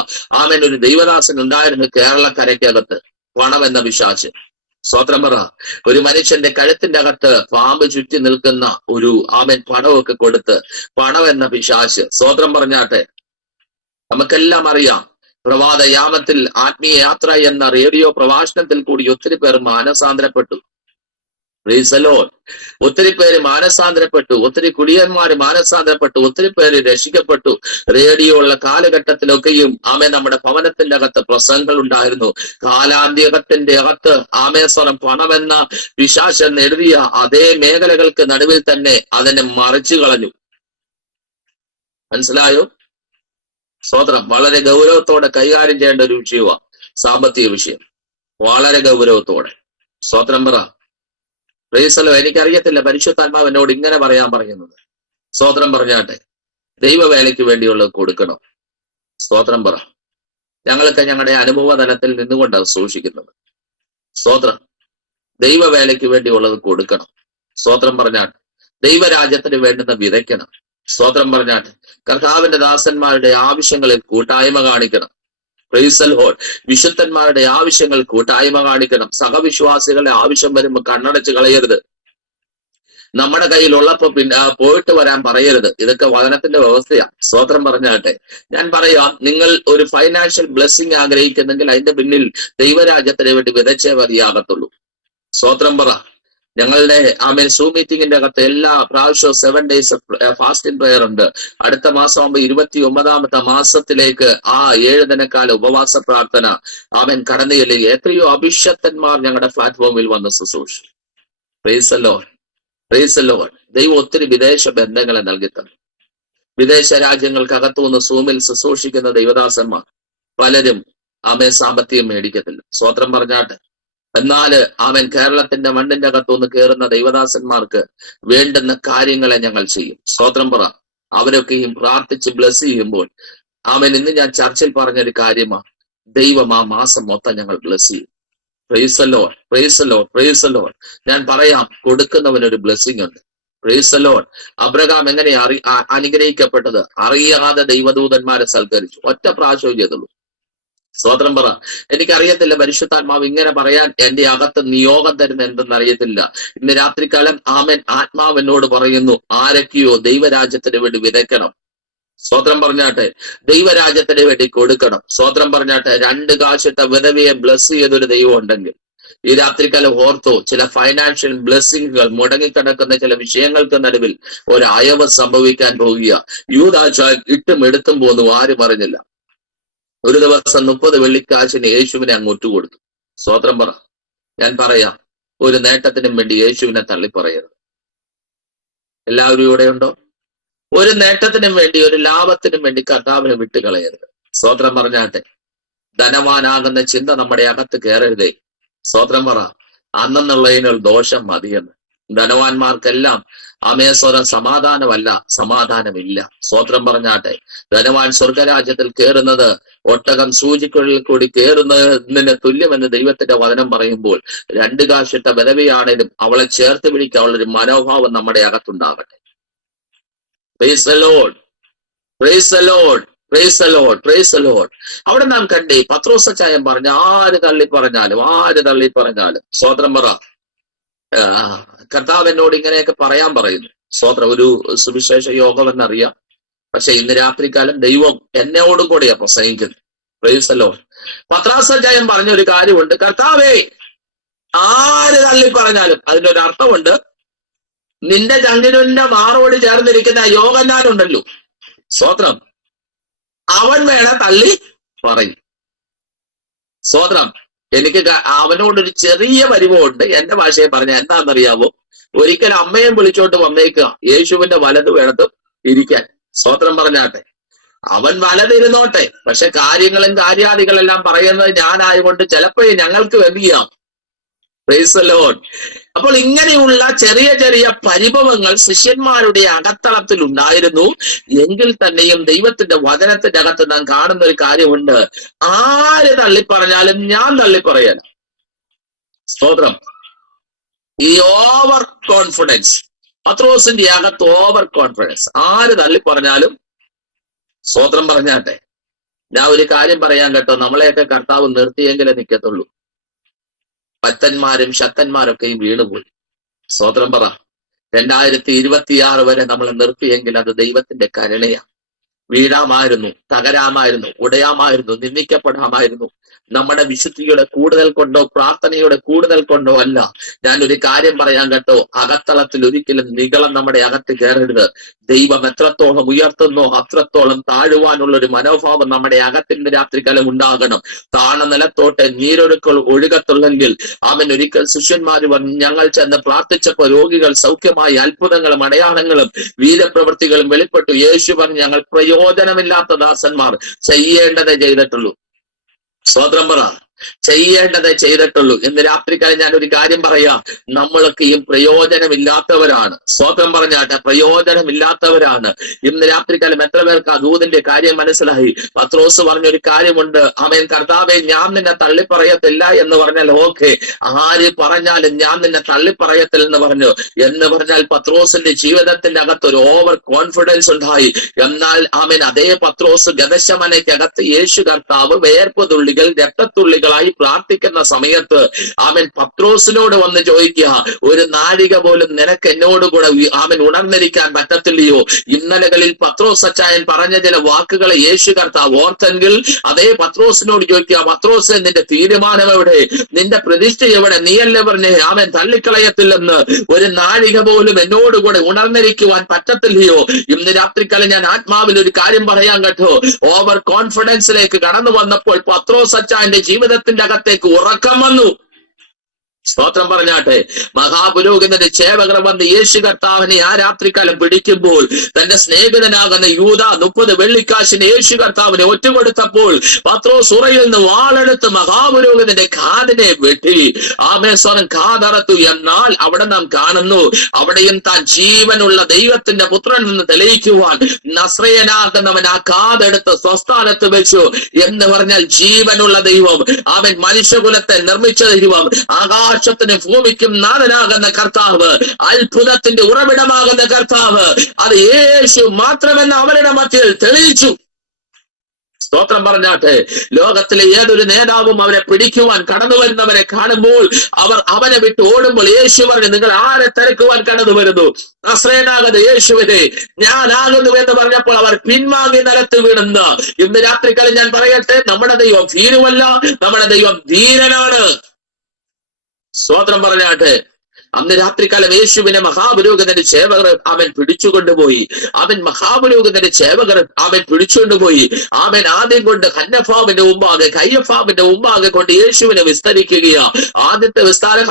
ആമേൻ ഒരു ദൈവദാസൻ ഉണ്ടായിരുന്നു കേരളക്കരയ്ക്കകത്ത്. പണം എന്ന പിശാച്. സ്വോത്രം പറ. ഒരു മനുഷ്യന്റെ കഴുത്തിന്റെ അകത്ത് പാമ്പ് ചുറ്റി നിൽക്കുന്ന ഒരു പണമൊക്കെ കൊടുത്ത്, പണം എന്ന പിശാച്, സ്വോത്രം പറഞ്ഞാട്ടെ, നമുക്കെല്ലാം അറിയാം. പ്രഭാത യാമത്തിൽ ആത്മീയ യാത്ര എന്ന റേഡിയോ പ്രഭാഷണത്തിൽ കൂടി ഒത്തിരി പേർ മാനസാന്തരപ്പെട്ടു. ഒത്തിരി പേര് മാനസാന്തരപ്പെട്ടു, ഒത്തിരി കുടിയന്മാര് മാനസാന്തരപ്പെട്ടു, ഒത്തിരി പേര് രക്ഷിക്കപ്പെട്ടു. റേഡിയോ ഉള്ള കാലഘട്ടത്തിലൊക്കെയും നമ്മുടെ ഭവനത്തിന്റെ അകത്ത് പ്രസംഗങ്ങൾ ഉണ്ടായിരുന്നു. കാലാന്ത്യകത്തിന്റെ അകത്ത് സ്വരം പണമെന്ന പിശാച് എഴുതിയ അതേ മേഖലകൾക്ക് നടുവിൽ തന്നെ അതിനെ മറിച്ചു കളഞ്ഞു. മനസ്സിലായോ? സ്വോത്രം. വളരെ ഗൗരവത്തോടെ കൈകാര്യം ചെയ്യേണ്ട ഒരു വിഷയമാണ് സാമ്പത്തിക വിഷയം. വളരെ ഗൗരവത്തോടെ. സ്വോത്രം പറ. പ്രൈസലോ. എനിക്കറിയത്തില്ല പരിശുദ്ധാത്മാവ് എന്നോട് ഇങ്ങനെ പറയാൻ പറയുന്നത്. സ്തോത്രം പറഞ്ഞാട്ടെ. ദൈവവേലയ്ക്ക് വേണ്ടിയുള്ളത് കൊടുക്കണം. സ്തോത്രം പറ. ഞങ്ങളൊക്കെ ഞങ്ങളുടെ അനുഭവ തലത്തിൽ നിന്നുകൊണ്ടാണ് സൂക്ഷിക്കുന്നത്. സ്തോത്രം. ദൈവവേലയ്ക്ക് വേണ്ടിയുള്ളത് കൊടുക്കണം. സ്തോത്രം പറഞ്ഞാട്ടെ. ദൈവരാജ്യത്തിന് വേണ്ടുന്ന വിതയ്ക്കണം. സ്തോത്രം പറഞ്ഞാട്ടെ. കർത്താവിന്റെ ദാസന്മാരുടെ ആവശ്യങ്ങളിൽ കൂട്ടായ്മ കാണിക്കണം. Price the Lord. വിശുദ്ധന്മാരുടെ ആവശ്യങ്ങൾ കൂട്ടായ്മ കാണിക്കണം. സഹവിശ്വാസികളുടെ ആവശ്യം വരുമ്പോൾ കണ്ണടച്ച് കളയരുത്. നമ്മുടെ കയ്യിലുള്ളപ്പോ പിന്നെ പോയിട്ട് വരാൻ പറയരുത്. ഇതൊക്കെ വചനത്തിന്റെ വ്യവസ്ഥയാണ്. സ്തോത്രം പറഞ്ഞാട്ടെ. ഞാൻ പറയാം, നിങ്ങൾ ഒരു ഫൈനാൻഷ്യൽ ബ്ലെസ്സിങ് ആഗ്രഹിക്കുന്നെങ്കിൽ അതിന്റെ പിന്നിൽ ദൈവരാജ്യത്തിന് വേണ്ടി വിതച്ചേ മതിയാകത്തുള്ളൂ. സ്തോത്രം പറ. ഞങ്ങളുടെ സൂം മീറ്റിംഗിന്റെ അകത്ത് എല്ലാ പ്രാവശ്യവും 7 days ഫാസ്റ്റിംഗ് പ്രയർ ഉണ്ട്. അടുത്ത മാസം ആകുമ്പോ 29ാമത്തെ മാസത്തിലേക്ക് 7 ദിനക്കാല ഉപവാസ പ്രാർത്ഥന കടന്നു ചെല്ലുക. എത്രയോ അഭിഷക്തന്മാർ ഞങ്ങളുടെ പ്ലാറ്റ്ഫോമിൽ വന്ന് ശുശ്രൂഷിച്ചു. Praise the Lord. Praise the Lord. ദൈവം ഒത്തിരി വിദേശ ബന്ധങ്ങളെ നൽകിത്തന്നു. വിദേശ രാജ്യങ്ങൾക്കകത്തുനിന്ന് സൂമിൽ ശുശ്രൂഷിക്കുന്ന ദൈവദാസന്മാർ പലരും സാമ്പത്തികം മേടിക്കത്തില്ല. സ്വോത്രം പറഞ്ഞാട്ടെ. എന്നാൽ കേരളത്തിന്റെ മണ്ണിന്റെ അകത്തുനിന്ന് കയറുന്ന ദൈവദാസന്മാർക്ക് വേണ്ടുന്ന കാര്യങ്ങളെ ഞങ്ങൾ ചെയ്യും. സ്തോത്രം പറ. അവരൊക്കെയും പ്രാർത്ഥിച്ച് ബ്ലസ് ചെയ്യുമ്പോൾ ഇന്ന് ഞാൻ ചർച്ചയിൽ പറഞ്ഞൊരു കാര്യമാണ്, ദൈവം ആ മാസം മൊത്തം ഞങ്ങൾ ബ്ലസ് ചെയ്യും. Price the Lord. Praise the Lord. Praise the Lord. ഞാൻ പറയാം, കൊടുക്കുന്നവനൊരു ബ്ലെസ്സിങ് ഉണ്ട്. Price the Lord. അബ്രഹാം എങ്ങനെ അനുഗ്രഹിക്കപ്പെട്ടത്? അറിയാതെ ദൈവദൂതന്മാരെ സൽക്കരിച്ചു. ഒറ്റ പ്രാവശ്യം ചെയ്തുള്ളൂ. സ്തോത്രം പറ. എനിക്കറിയത്തില്ല പരിശുദ്ധാത്മാവ് ഇങ്ങനെ പറയാൻ എന്റെ അകത്ത് നിയോഗം തരുന്ന എന്തെന്ന് അറിയത്തില്ല. ഇന്ന് രാത്രികാലം ആത്മാവ് എന്നോട് പറയുന്നു, ആരൊക്കെയോ ദൈവരാജ്യത്തിന് വേണ്ടി വിതയ്ക്കണം. സ്തോത്രം പറഞ്ഞാട്ടെ. ദൈവരാജ്യത്തിന് വേണ്ടി കൊടുക്കണം. സ്തോത്രം പറഞ്ഞാട്ടെ. 2 കാശിട്ട വിധവയെ ബ്ലസ് ചെയ്തൊരു ദൈവം ഉണ്ടെങ്കിൽ ഈ രാത്രികാലം ഓർത്തോ, ചില ഫൈനാൻഷ്യൽ ബ്ലെസ്സിങ്ങുകൾ മുടങ്ങിക്കിടക്കുന്ന ചില വിഷയങ്ങൾക്ക് നടുവിൽ ഒരു അയവ് സംഭവിക്കാൻ പോകുക. യൂദാശാൻ ഇട്ടും എടുത്തും പോന്നു, ആരും അറിഞ്ഞില്ല. ഒരു ദിവസം 30 വെള്ളിക്കാശിന് യേശുവിനെ അങ്ങോട്ട് കൊടുത്തു. സ്തോത്രം പറ. ഞാൻ പറയാം, ഒരു നേട്ടത്തിനും വേണ്ടി യേശുവിനെ തള്ളിപ്പറയരുത്. എല്ലാവരും ഇവിടെ ഉണ്ടോ? ഒരു നേട്ടത്തിനും വേണ്ടി, ഒരു ലാഭത്തിനും വേണ്ടി കർത്താവിനെ വിട്ടുകളയരുത്. സ്തോത്രം പറഞ്ഞാട്ടെ. ധനവാനാകുന്ന ചിന്ത നമ്മുടെ അകത്ത് കയറരുതേ. സ്തോത്രം പറ. അന്നെന്നുള്ളതിനൊരു ദോഷം മതിയെന്ന്. ധനവാന്മാർക്കെല്ലാം സ്വരം സമാധാനമല്ല, സമാധാനമില്ല. സ്തോത്രം പറഞ്ഞാട്ടെ. ധനവാൻ സ്വർഗരാജ്യത്തിൽ കയറുന്നത് ഒട്ടകം സൂചിക്കുള്ളിൽ കൂടി കയറുന്നതിന് തുല്യമെന്ന് ദൈവത്തിന്റെ വചനം പറയുമ്പോൾ 2 കാശിട്ട വിധവയാണേലും അവളെ ചേർത്ത് പിടിക്കാനുള്ളൊരു മനോഭാവം നമ്മുടെ അകത്തുണ്ടാകട്ടെ. Praise the Lord. Praise the Lord. Praise the Lord. Praise the Lord. അവിടെ നാം കണ്ടേ പത്രോസച്ചായൻ പറഞ്ഞ ആര് തള്ളി പറഞ്ഞാലും സ്തോത്രം പറ. കർത്താവ് എന്നോട് ഇങ്ങനെയൊക്കെ പറയാൻ പറയുന്നു. സ്തോത്രം. ഒരു സുവിശേഷ യോഗം എന്നറിയാം. പക്ഷെ ഇന്ന് രാത്രികാലം ദൈവം എന്നോടും കൂടിയാ പ്രസംഗിക്കുന്നത്. Price the Lord. പത്രോസച്ചായൻ പറഞ്ഞൊരു കാര്യമുണ്ട്. കർത്താവേ, ആര് തള്ളി പറഞ്ഞാലും അതിന്റെ ഒരു അർത്ഥമുണ്ട്. നിന്റെ ചങ്കിന്റെ മാറോട് ചേർന്നിരിക്കുന്ന യോഹന്നാനുണ്ടല്ലോ, സ്തോത്രം, അവൻ വേണം തള്ളി പറയും. സ്തോത്രം. എനിക്ക് അവനോടൊരു ചെറിയ പരിവമുണ്ട്. എന്റെ ഭാഷയെ പറഞ്ഞ എന്താണെന്നറിയാവോ? ഒരിക്കൽ അമ്മയെ വിളിച്ചോട്ട് വന്നേക്കുക, യേശുവിന്റെ വലത് വേണത്തും ഇരിക്കാൻ. സ്തോത്രം പറഞ്ഞാട്ടെ. അവൻ വലതിരുന്നോട്ടെ, പക്ഷെ കാര്യങ്ങളും കാര്യാദികളെല്ലാം പറയുന്നത് ഞാനായതുകൊണ്ട് ചിലപ്പോഴേ ഞങ്ങൾക്ക് വെറിയാം. Price the Lord. അപ്പോൾ ഇങ്ങനെയുള്ള ചെറിയ ചെറിയ പരിഭവങ്ങൾ ശിഷ്യന്മാരുടെ അകത്തളത്തിൽ ഉണ്ടായിരുന്നു. എങ്കിൽ തന്നെയും ദൈവത്തിന്റെ വചനത്തിന്റെ അകത്ത് നാം കാണുന്ന ഒരു കാര്യമുണ്ട്. ആര് തള്ളിപ്പറഞ്ഞാലും ഞാൻ തള്ളിപ്പറയാൻ. സ്തോത്രം. ഈ ഓവർ കോൺഫിഡൻസ്, പത്രോസിന്റെ അകത്ത് ഓവർ കോൺഫിഡൻസ്. ആര് തള്ളിപ്പറഞ്ഞാലും സ്തോത്രം പറഞ്ഞാട്ടെ. ഞാൻ ഒരു കാര്യം പറയാൻ കേട്ടോ, നമ്മളെയൊക്കെ കർത്താവ് നിർത്തിയെങ്കിലേ നിൽക്കത്തുള്ളൂ. ഭക്തന്മാരും ശക്തന്മാരൊക്കെയും വീണുപോയി. സ്വതന്ത്രം പറ. 2026 വരെ നമ്മൾ നിർത്തിയെങ്കിൽ അത് ദൈവത്തിന്റെ കരുണയാണ്. വീഴാമായിരുന്നു, തകരാമായിരുന്നു, ഉടയാമായിരുന്നു, നിന്ദിക്കപ്പെടാമായിരുന്നു. നമ്മുടെ വിശുദ്ധിയുടെ കൂടുതൽ കൊണ്ടോ പ്രാർത്ഥനയുടെ കൂടുതൽ കൊണ്ടോ അല്ല. ഞാനൊരു കാര്യം പറയാൻ കേട്ടോ, അകത്തളത്തിൽ ഒരിക്കലും നിഗളം നമ്മുടെ അകത്ത് കയറരുത്. ദൈവം എത്രത്തോളം ഉയർത്തുന്നോ അത്രത്തോളം താഴുവാനുള്ള ഒരു മനോഭാവം നമ്മുടെ അകത്തിന്റെ രാത്രികാലം ഉണ്ടാകണം. താണ നിലത്തോട്ട് നീരൊഴുക്കൾ ഒഴുകത്തുള്ളെങ്കിൽ അവൻ ഒരിക്കൽ ശിഷ്യന്മാർ പറഞ്ഞു, ഞങ്ങൾ ചെന്ന് പ്രാർത്ഥിച്ചപ്പോൾ രോഗികൾ സൗഖ്യമായി, അത്ഭുതങ്ങളും അടയാളങ്ങളും വീരപ്രവൃത്തികളും വെളിപ്പെട്ടു. യേശു പറഞ്ഞു, ഞങ്ങൾ പ്രയോജനമില്ലാത്ത ദാസന്മാർ, ചെയ്യേണ്ടതേ ചെയ്തിട്ടുള്ളൂ. സ്വതന്ത്രം പറ. ചെയ്യേണ്ടതേ ചെയ്തിട്ടുള്ളൂ. ഇന്ന് രാത്രിക്കാലം ഞാൻ ഒരു കാര്യം പറയാം, നമ്മളൊക്കെയും പ്രയോജനമില്ലാത്തവരാണ്. സ്വതന്ത്രം പറഞ്ഞാട്ടെ, പ്രയോജനമില്ലാത്തവരാണ്. ഇന്ന് രാത്രിക്കാലം എത്ര പേർക്ക് ആ ദൂതിന്റെ കാര്യം മനസ്സിലായി? പത്രോസ് പറഞ്ഞൊരു കാര്യമുണ്ട്, ആമേൻ, കർത്താവേ ഞാൻ നിന്നെ തള്ളിപ്പറയത്തില്ല എന്ന് പറഞ്ഞാൽ ഓക്കെ, ആര് പറഞ്ഞാലും ഞാൻ നിന്നെ തള്ളിപ്പറയത്തില്ല എന്ന് പറഞ്ഞാൽ പത്രോസിന്റെ ജീവിതത്തിന്റെ അകത്ത് ഒരു ഓവർ കോൺഫിഡൻസ് ഉണ്ടായി. എന്നാൽ ആമേൻ, അതേ പത്രോസ് ഗദശമനയ്ക്കകത്ത് യേശു കർത്താവ് വേർപ്പ് തുള്ളികൾ രക്തത്തുള്ളികൾ പ്രാർത്ഥിക്കുന്ന സമയത്ത് അവൻ പത്രോസിനോട് വന്ന് ചോദിക്കുക, ഒരു നാഴിക പോലും നിനക്ക് എന്നോടുകൂടെ അവൻ ഉണർന്നിരിക്കാൻ പറ്റത്തില്ലയോ? ഇന്നലകളിൽ പത്രോസ് അച്ചായൻ പറഞ്ഞ ചില വാക്കുകളെ യേശു കർത്താവ് ഓർത്തെങ്കിൽ അതേ പത്രോസിനോട് ചോദിക്കുക, പത്രോസ് നിന്റെ തീരുമാനം എവിടെ? നിന്റെ പ്രതിഷ്ഠ എവിടെ? നീയല്ലേ പറഞ്ഞേ അവൻ തള്ളിക്കളയത്തില്ലെന്ന്? ഒരു നാഴിക പോലും എന്നോടുകൂടെ ഉണർന്നിരിക്കുവാൻ പറ്റത്തില്ലയോ? ഇന്ന് രാത്രിക്കാലം ഞാൻ ആത്മാവിൽ ഒരു കാര്യം പറയാൻ കേട്ടോ, ഓവർ കോൺഫിഡൻസിലേക്ക് കടന്നു വന്നപ്പോൾ പത്രോസ് അച്ചായന്റെ ജീവിതത്തിന്റെ അകത്തേക്ക് ഉറക്കം വന്നു. സ്തോത്രം പറഞ്ഞാട്ടെ. മഹാപുരോഹിതന്റെ ചേവകർ വന്ന് യേശു കർത്താവിനെ ആ രാത്രിക്കാലം പിടിക്കുമ്പോൾ തന്റെ സ്നേഹിതനാകുന്ന യൂദാ 30 വെള്ളിക്കാശിന് യേശു കർത്താവിനെ ഒറ്റുകൊടുത്തപ്പോൾ പത്രോസ് ഉറയിൽ നിന്ന് വാളെടുത്ത് മഹാപുരോഹിതന്റെ കാതിനെ വെട്ടി ആമേശ്വരൻ കാതറത്തു. എന്നാൽ അവിടെ നാം കാണുന്നു, അവിടെയും താൻ ജീവനുള്ള ദൈവത്തിന്റെ പുത്രൻ നിന്ന് തെളിയിക്കുവാൻ നസ്രയനാകുന്നവൻ ആ കാതെടുത്ത് സ്വസ്ഥാനത്ത് വെച്ചു. എന്ന് പറഞ്ഞാൽ ജീവനുള്ള ദൈവം, അവൻ മനുഷ്യകുലത്തെ നിർമ്മിച്ച ദൈവം, ആകാശത്തിന് ഭൂമിക്കും നാഥനാകുന്ന കർത്താവ്, അത്ഭുതത്തിന്റെ ഉറവിടമാകുന്ന കർത്താവ്, അത് യേശു മാത്രമെന്ന് അവരുടെ മധ്യത്തിൽ തെളിയിച്ചു. സ്തോത്രം പറഞ്ഞാട്ടെ. ലോകത്തിലെ ഏതൊരു നേതാവും അവരെ പിടിക്കുവാൻ കടന്നു വരുന്നവരെ കാണുമ്പോൾ അവർ അവനെ വിട്ട് ഓടുമ്പോൾ യേശു പറഞ്ഞു, നിങ്ങൾ ആരെ തിരക്കുവാൻ കടന്നു വരുന്നു? നസ്രയനാകുന്ന യേശുവിനെ ഞാനാകുന്നു എന്ന് പറഞ്ഞപ്പോൾ അവർ പിൻവാങ്ങി നിലത്ത് വീണെന്ന്. ഇന്ന് രാത്രിക്കാലം ഞാൻ പറയട്ടെ, നമ്മുടെ ദൈവം ഭീരുവല്ല, നമ്മുടെ ദൈവം ധീരനാണ്. സ്തോത്രം പറഞ്ഞാട്ടെ. അന്ന് രാത്രികാലം യേശുവിനെ മഹാപുരോഹിതന്റെ ചേവകർ അവൻ പിടിച്ചുകൊണ്ടുപോയി. അവൻ മഹാപുരോഹിതന്റെ ചേവകർ അവൻ പിടിച്ചുകൊണ്ടുപോയി. അവൻ ആദ്യം കൊണ്ട് ഹന്നഫാവിന്റെ മുമ്പാകെ കയ്യഫാവിന്റെ മുമ്പാകെ കൊണ്ട് യേശുവിനെ വിസ്തരിക്കുകയാ. ആദ്യത്തെ വിസ്താരം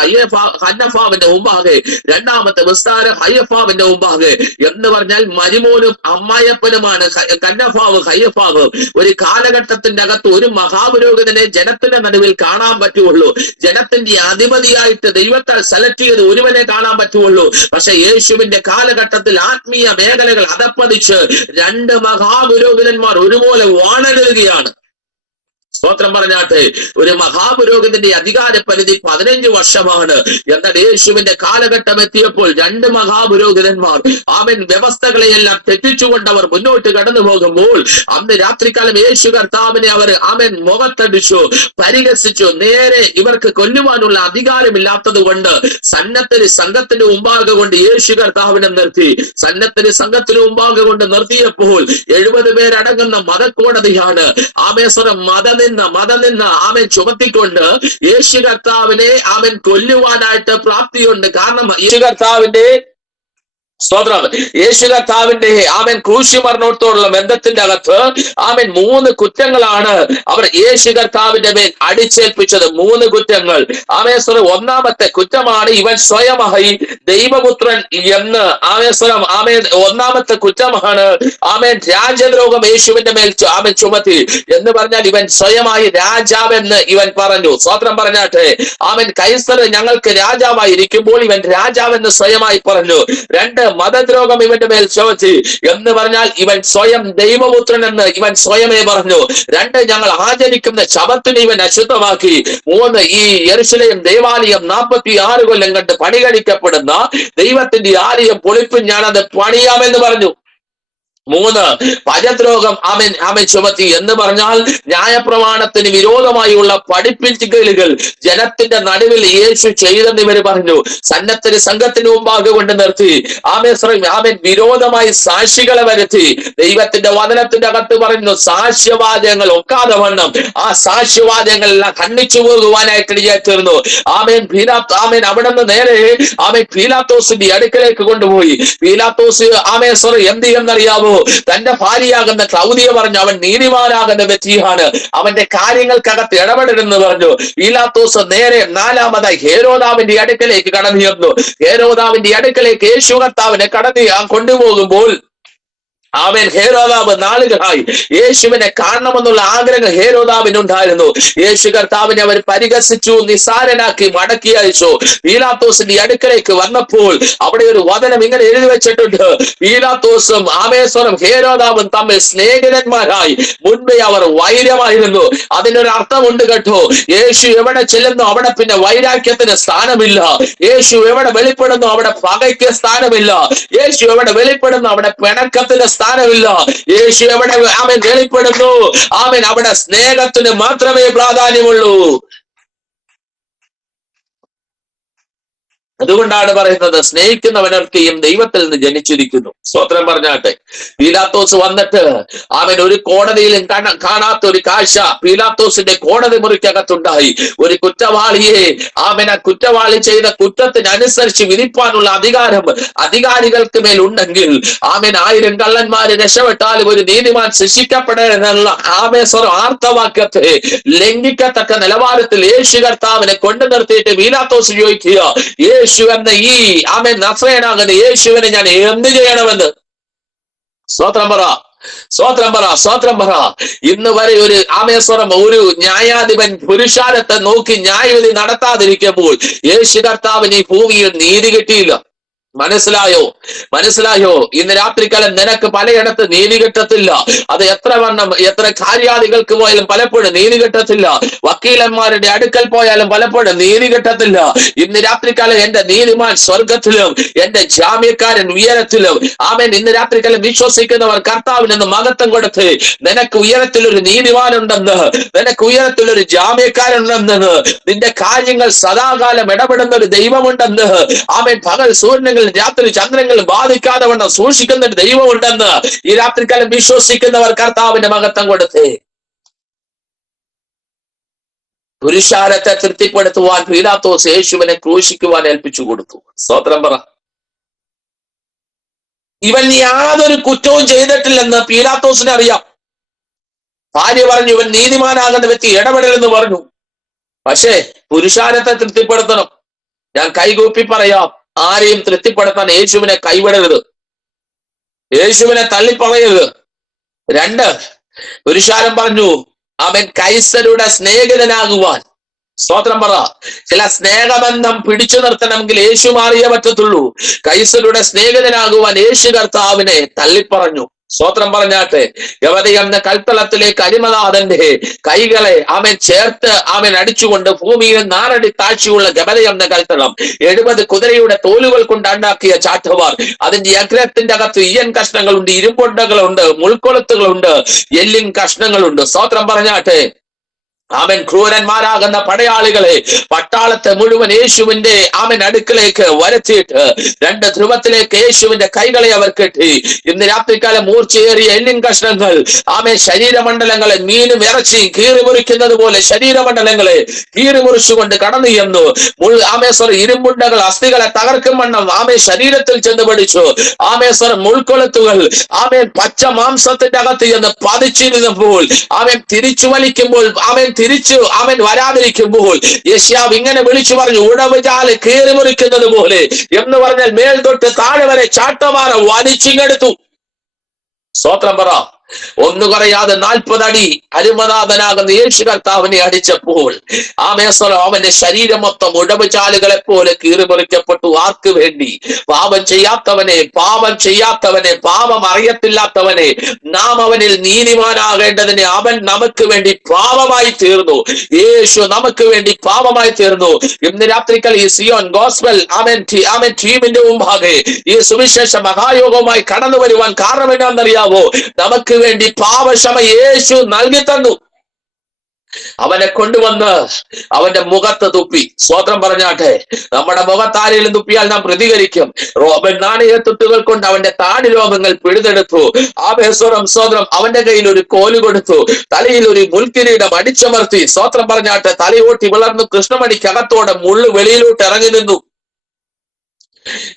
ഹന്നഫാവിന്റെ മുമ്പാകെ, രണ്ടാമത്തെ വിസ്താരം ഹയ്യഫാവിന്റെ മുമ്പാകെ. എന്ന് പറഞ്ഞാൽ മരുമോനും അമ്മായപ്പനുമാണ് കന്നഫാവ് ഹയ്യഫാവ്. ഒരു കാലഘട്ടത്തിന്റെ അകത്ത് ഒരു മഹാപുരോഹിതനെ ജനത്തിന്റെ നടുവിൽ കാണാൻ പറ്റുള്ളൂ. ജനത്തിന്റെ അധിപതിയായിട്ട് ദൈവത്താൽ സെലക്ട് ചെയ്ത് ഒരുവനെ കാണാൻ പറ്റുള്ളൂ. പക്ഷെ യേശുവിന്റെ കാലഘട്ടത്തിൽ ആത്മീയ മേഖലകൾ അതപ്പതിച്ച് 2 മഹാപുരോഹിതന്മാർ ഒരുപോലെ വാണരുകയാണ്. സ്തോത്രം പറഞ്ഞാട്ടെ. ഒരു മഹാപുരോഹിതന്റെ അധികാര പരിധി 15 വർഷമാണ്. എന്നാൽ യേശുവിന്റെ കാലഘട്ടം എത്തിയപ്പോൾ 2 മഹാപുരോഹിതന്മാർ അവൻ വ്യവസ്ഥകളെയെല്ലാം തെറ്റിച്ചുകൊണ്ട് അവർ മുന്നോട്ട് കടന്നു പോകുമ്പോൾ അന്ന് രാത്രികാലം യേശു കർത്താവിനെ അവർ അവൻ മുഖത്തടിച്ചു, പരിഹസിച്ചു. നേരെ ഇവർക്ക് കൊല്ലുവാനുള്ള അധികാരമില്ലാത്തത് കൊണ്ട് സന്നദ്ധന് സംഘത്തിന് മുമ്പാകെ കൊണ്ട് യേശു കർത്താവിനെ നിർത്തി. സന്നദ്ധന് സംഘത്തിന് മുമ്പാകെ കൊണ്ട് നിർത്തിയപ്പോൾ 70 പേരടങ്ങുന്ന മതക്കോടതിയാണ് ആമേശ്വരം മതം നിന്ന് അവൻ ചുമത്തിക്കൊണ്ട് യേശു കർത്താവിനെ അവൻ കൊല്ലുവാനായിട്ട് പ്രാപ്തിയുണ്ട്. കാരണം യേശു കർത്താവിന്റെ സ്തോത്രം, യേശു കർത്താവിന്റെ അവൻ ക്രൂശി മരണത്തോടുള്ള ബന്ധത്തിന്റെ അകത്ത് അവൻ 3 കുറ്റങ്ങളാണ് അവർ യേശു കർത്താവിന്റെ മേൽ അടിച്ചേൽപ്പിച്ചത്. 3 കുറ്റങ്ങൾ. ആമേശ്വരം ഒന്നാമത്തെ കുറ്റമാണ് ഇവൻ സ്വയമായി ദൈവപുത്രൻ എന്ന്. ആമേശ്വരം ഒന്നാമത്തെ കുറ്റമാണ് അവൻ രാജദ്രോഹം യേശുവിന്റെ മേൽ അവൻ ചുമത്തി. എന്ന് പറഞ്ഞാൽ ഇവൻ സ്വയമായി രാജാവെന്ന് ഇവൻ പറഞ്ഞു. സ്തോത്രം പറഞ്ഞാട്ടെ. അവൻ കൈസർ ഞങ്ങൾക്ക് രാജാവായിരിക്കുമ്പോൾ ഇവൻ രാജാവെന്ന് സ്വയമായി പറഞ്ഞു. 2 മതദ്രോഹം ഇവന്റെ മേൽ ചുമത്തി. എന്ന് പറഞ്ഞാൽ ഇവൻ സ്വയം ദൈവപുത്രൻ എന്ന് ഇവൻ സ്വയമേ പറഞ്ഞു. 2 ഞങ്ങൾ ആചരിക്കുന്ന ശബത്തിനെ ഇവൻ അശുദ്ധമാക്കി. 3 ഈ യെരൂശലേം ദേവാലയം 46 കൊല്ലം കണ്ട് പണി കഴിക്കപ്പെടുന്ന ദൈവത്തിന്റെ ആലയം പൊളിപ്പും ഞാനത് പണിയാമെന്ന് പറഞ്ഞു. 3, ഭജദ്രോഹം അവൻ ചുമത്തി. എന്ന് പറഞ്ഞാൽ ന്യായപ്രമാണത്തിന് വിരോധമായുള്ള പഠിപ്പിക്കലുകൾ ജനത്തിന്റെ നടുവിൽ യേശു ചെയ്തെന്ന് ഇവര് പറഞ്ഞു. സന്നദ്ധ സംഘത്തിന് മുമ്പാകെ കൊണ്ട് നിർത്തി അവൻ വിരോധമായി സാക്ഷികളെ വരുത്തി. ദൈവത്തിന്റെ വചനത്തിന്റെ അകത്ത് പറയുന്നു, സാക്ഷ്യവാദങ്ങൾ ഒക്കാതെ വണ്ണം ആ സാക്ഷ്യവാദങ്ങളെല്ലാം ഖണ്ഡിച്ചു പോകുവാനായിട്ട് വിചാരിച്ചിരുന്നു. അവിടെ നിന്ന് നേരെ പീലാത്തോസിന്റെ അടുക്കലേക്ക് കൊണ്ടുപോയി. പീലാത്തോസ് എന്ത് ചെയ്യുന്നറിയാമോ? തന്റെ ഭാര്യയാകുന്ന ക്ലൗദിയെ പറഞ്ഞു, അവൻ നീതിമാനാകുന്ന വ്യക്തിയാണ്, അവന്റെ കാര്യങ്ങൾക്കകത്ത് ഇടപെടരുന്ന് പറഞ്ഞു. പീലാത്തോസ് നേരെ 4-മതായി ഹേരോദാവിന്റെ അടുക്കലേക്ക് കടന്നു ചെന്നു. ഹേരോദാവിന്റെ അടുക്കലേക്ക് യേശു കർത്താവിനെ കൊണ്ടുപോകുമ്പോൾ ഹേരോദാവ് നാളുകളായി യേശുവിനെ കാണണമെന്നുള്ള ആഗ്രഹം ഹേരോദാവിനുണ്ടായിരുന്നു. യേശു കർത്താവിനെ അവർ പരിഹസിച്ചു, നിസാരനാക്കി മടക്കി അയച്ചു. പീലാത്തോസിന്റെ അടുക്കലേക്ക് വന്നപ്പോൾ അവിടെ ഒരു വചനം ഇങ്ങനെ എഴുതി വെച്ചിട്ടുണ്ട്, പീലാത്തോസും ഹേരോദാവും തമ്മിൽ സ്നേഹിതന്മാരായി. മുൻപേ അവർ വൈരമായിരുന്നു. അതിനൊരു അർത്ഥമുണ്ട് കേട്ടോ. യേശു എവിടെ ചെല്ലുന്നു അവിടെ പിന്നെ വൈരാഗ്യത്തിന് സ്ഥാനമില്ല. യേശു എവിടെ വെളിപ്പെടുന്നു അവിടെ പകയ്ക്ക് സ്ഥാനമില്ല. യേശു എവിടെ വെളിപ്പെടുന്നു അവിടെ പിണക്കത്തിന് സ്ഥാനമില്ല. യേശു എവിടെ വെളിപ്പെടുന്നു അവിടെ സ്നേഹത്തിന് മാത്രമേ പ്രാധാന്യമുള്ളൂ. അതുകൊണ്ടാണ് പറയുന്നത്, സ്നേഹിക്കുന്നവനൊക്കെയും ദൈവത്തിൽ നിന്ന് ജനിച്ചിരിക്കുന്നു. സ്വത്രം പറഞ്ഞാട്ടെ. പീലാത്തോസ് വന്നിട്ട് ഒരു കോടതിയിലും കാണാത്ത ഒരു കാഴ്ച പീലാത്തോസിന്റെ കോടതി മുറിക്കകത്തുണ്ടായി. ഒരു കുറ്റവാളിയെ കുറ്റവാളി ചെയ്ത കുറ്റത്തിനനുസരിച്ച് വിധിപ്പാനുള്ള അധികാരം അധികാരികൾക്ക് മേൽ ഉണ്ടെങ്കിൽ 1000 കള്ളന്മാര് രക്ഷപ്പെട്ടാലും ഒരു നീതിമാൻ ശിക്ഷിക്കപ്പെടാനുള്ള ആർത്തവാക്യത്തെ ലംഘിക്കത്തക്ക നിലവാരത്തിൽ യേശു കർത്താവിനെ കൊണ്ടു നിർത്തിയിട്ട് പീലാത്തോസ് ചോദിക്കുക, യേശു എന്ന ഈ നസ്രയനാകുന്ന യേശുവിനെ ഞാൻ എന്ത് ചെയ്യണമെന്ന്? സ്വത്രം പറ, സ്വത്രം പറ, സ്വത്രം പറ. ഇന്ന് വരെ ഒരു ന്യായാധിപൻ പുരുഷാരത്തെ നോക്കി ന്യായവിധി നടത്താതിരിക്കുമ്പോൾ യേശു കർത്താവിന് ഈ ഭൂമിയിൽ നീതി കിട്ടിയില്ല. മനസ്സിലായോ? മനസ്സിലായോ? ഇന്ന് രാത്രികാലം നിനക്ക് പലയിടത്ത് നീതി കിട്ടത്തില്ല. അത് എത്ര കാര്യാദികൾക്ക് പോയാലും പലപ്പോഴും നീതി കിട്ടത്തില്ല. വക്കീലന്മാരുടെ അടുക്കൽ പോയാലും പലപ്പോഴും നീതി കിട്ടത്തില്ല. ഇന്ന് രാത്രികാലം എന്റെ നീതിമാൻ സ്വർഗത്തിലും എന്റെ ജാമ്യക്കാരൻ ഉയരത്തിലും. ഇന്ന് രാത്രികാലം വിശ്വസിക്കുന്നവർ കർത്താവിന് മഹത്വം കൊടുത്ത്, നിനക്ക് ഉയരത്തിലൊരു നീതിമാനുണ്ടെന്ന്, നിനക്ക് ഉയരത്തിലൊരു ജാമ്യക്കാരുണ്ടെന്ന്, നിന്റെ കാര്യങ്ങൾ സദാകാലം ഇടപെടുന്ന ഒരു ദൈവമുണ്ടെന്ന്, പകൽ സൂര്യനങ്ങൾ രാത്രി ചന്ദ്രങ്ങൾ ബാധിക്കാതെ വണ്ണം സൂക്ഷിക്കുന്ന ഒരു ദൈവമുണ്ടെന്ന് ഈ രാത്രികാലം വിശ്വസിക്കുന്നവർ കർത്താവിന്റെ മഹത്വം കൊടുത്തേ. പുരുഷാരത്തെ തൃപ്തിപ്പെടുത്തുവാൻ പീലാത്തോസ് യേശുവിനെ ക്രൂശിക്കുവാൻ ഏൽപ്പിച്ചു കൊടുത്തു. സ്തോത്രം പറ. ഇവൻ യാതൊരു കുറ്റവും ചെയ്തിട്ടില്ലെന്ന് പീലാത്തോസിനെ അറിയാം. ഭാര്യ പറഞ്ഞു, ഇവൻ നീതിമാനാകുന്ന വ്യക്തി ഇടപെടലെന്ന് പറഞ്ഞു. പക്ഷേ പുരുഷാരത്തെ തൃപ്തിപ്പെടുത്തണം. ഞാൻ കൈകൂപ്പി പറയാം, ആരെയും തൃപ്തിപ്പെടുത്താൻ യേശുവിനെ കൈവിടരുത്, യേശുവിനെ തള്ളിപ്പറയരുത്. 2, പുരുഷാരം പറഞ്ഞു, അവൻ കൈസരുടെ സ്നേഹിതനാകുവാൻ. സ്തോത്രം പറ. ചില സ്നേഹബന്ധം പിടിച്ചു നിർത്തണമെങ്കിൽ യേശു മാറിയേ പറ്റത്തുള്ളൂ. കൈസരുടെ സ്നേഹിതനാകുവാൻ യേശു കർത്താവിനെ തള്ളിപ്പറഞ്ഞു. സ്തോത്രം പറഞ്ഞാട്ടെ. യവതി എന്ന കൽത്തളത്തിലേക്ക് അരിമനാഥന്റെ കൈകളെ ചേർത്ത് അടിച്ചുകൊണ്ട് ഭൂമിയിൽ 4 അടി താഴ്ചയുള്ള ഗബല എന്ന കൽത്തളം, 70 കുതിരയുടെ തോലുകൾ കൊണ്ട് ഉണ്ടാക്കിയ ചാട്ടവാർ, അതിന്റെ അഗ്രത്തിന്റെ അകത്ത് ഈയൻ കഷ്ണങ്ങളുണ്ട്, ഇരുമ്പൊണ്ടകളുണ്ട്, മുൾക്കൊളുത്തുകളുണ്ട്, എല്ലിൻ കഷ്ണങ്ങളുണ്ട്. സ്തോത്രം പറഞ്ഞാട്ടെ. ക്രൂരന്മാരാകുന്ന പടയാളികളെ പട്ടാളത്തെ മുഴുവൻ യേശുവിന്റെ അടുക്കലേക്ക് വരച്ചിട്ട് 2 ധ്രുവത്തിലേക്ക് യേശുവിന്റെ കൈകളെ അവർ കെട്ടി. ഇന്ന് രാത്രികാലം മൂർച്ചയേറിയ എല്ലിൻ കഷ്ണങ്ങൾ ശരീരമണ്ഡലങ്ങളെ മീനും ഇറച്ചി കീറി മുറിക്കുന്നത് പോലെ ശരീരമണ്ഡലങ്ങളെ കീറി മുറിച്ചുകൊണ്ട് കടന്നു ചെന്നു. ഇരുമ്പുണ്ടകൾ അസ്ഥികളെ തകർക്കും വണ്ണം ശരീരത്തിൽ ചെന്ന് പിടിച്ചു. മുൾക്കൊളുത്തുകൾ പച്ച മാംസത്തിന്റെ അകത്ത് ചെന്ന് പതിച്ചിരുന്നപ്പോൾ തിരിച്ചു വലിക്കുമ്പോൾ തിരിച്ചു വരാതിരിക്കുമ്പോൾ യെശയ്യാവ് ഇങ്ങനെ വിളിച്ചു പറഞ്ഞു, ഉടവുചാല് കീറി മുറിക്കുന്നത് പോലെ എന്ന് പറഞ്ഞാൽ മേൽ തൊട്ട് താഴെ വരെ ചാട്ടവാറ വലിച്ചിങ്ങെടുത്തു. സ്തോത്രം പറ. ഒന്ന് കുറയാതെ 40 അടി അരുമനാഥനാകുന്ന യേശു കർത്താവിനെ അടിച്ചപ്പോൾ ആമേശ്വരം അവന്റെ ശരീരം മൊത്തം ഉടവുചാലുകളെ പോലെ കീറിമുറിക്കപ്പെട്ടു. ആർക്ക് വേണ്ടി? പാപം ചെയ്യാത്തവനെ, പാപം അറിയത്തില്ലാത്തവനെ, നാം അവനിൽ നീതിമാനാകേണ്ടതിന് അവൻ നമുക്ക് വേണ്ടി പാപമായി തീർന്നു. യേശു നമുക്ക് വേണ്ടി പാപമായി തീർന്നു. ഇന്ന് രാത്രിക്കൽ ഈ സിയോൻ ഗോസ്പൽ ആമേൻ ടീമിന്റെ മുമ്പാകെ ഈ സുവിശേഷ മഹായോഗവുമായി കടന്നു വരുവാൻ കാരണം എന്താണെന്നറിയാവോ? നമുക്ക് വേണ്ടി പാപക്ഷമ യേശു നൽകി തന്നു. അവനെ കൊണ്ടുവന്ന് അവന്റെ മുഖത്ത് തുപ്പി. സ്വോത്രം പറഞ്ഞാട്ടെ. നമ്മുടെ മുഖത്താരെങ്കിലും തുപ്പിയാൽ നാം പ്രതികരിക്കും. റോമൻ നാണയത്തുട്ടുകൾ കൊണ്ട് അവന്റെ താടി രോമങ്ങൾ പിഴുതെടുത്തു. സ്വോത്രം. അവന്റെ കയ്യിൽ ഒരു കോല് കൊടുത്തു. തലയിൽ ഒരു മുൾക്കിരീടം അടിച്ചമർത്തി. സ്വോത്രം പറഞ്ഞാട്ടെ. തലയോട്ടി വളർന്നു കൃഷ്ണമണിക്കകത്തോടെ മുള്ളു വെളിയിലോട്ട് ഇറങ്ങി നിന്നു.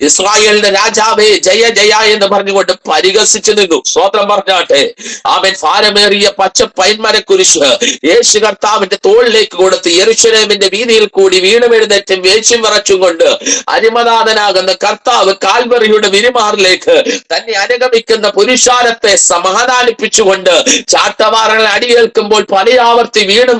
ഇസ്രായേലിന്റെ രാജാവേ ജയ ജയ എന്ന് പറഞ്ഞുകൊണ്ട് പരിഹസിച്ചു നിന്നു. സ്വോത്രം പറഞ്ഞാട്ടെ. അവൻ ഭാരമേറിയ പച്ച പൈന്മരക്കുരിശ് യേശു കർത്താവിന്റെ തോളിലേക്ക് കൊടുത്ത് യെരൂശലേമിന്റെ വീതിയിൽ കൂടി വീണുമെഴുന്നേറ്റും വേച്ചും വിറച്ചും കൊണ്ട് അരിമനാഥനാകുന്ന കർത്താവ് കാൽവറിയുടെ വിരിമാറിലേക്ക് തന്നെ അനുഗമിക്കുന്ന പുരുഷാരത്തെ സമാധാനിപ്പിച്ചുകൊണ്ട് ചാട്ടവാറങ്ങൾ അടിയേൽക്കുമ്പോൾ പലയാവർത്തി വീണും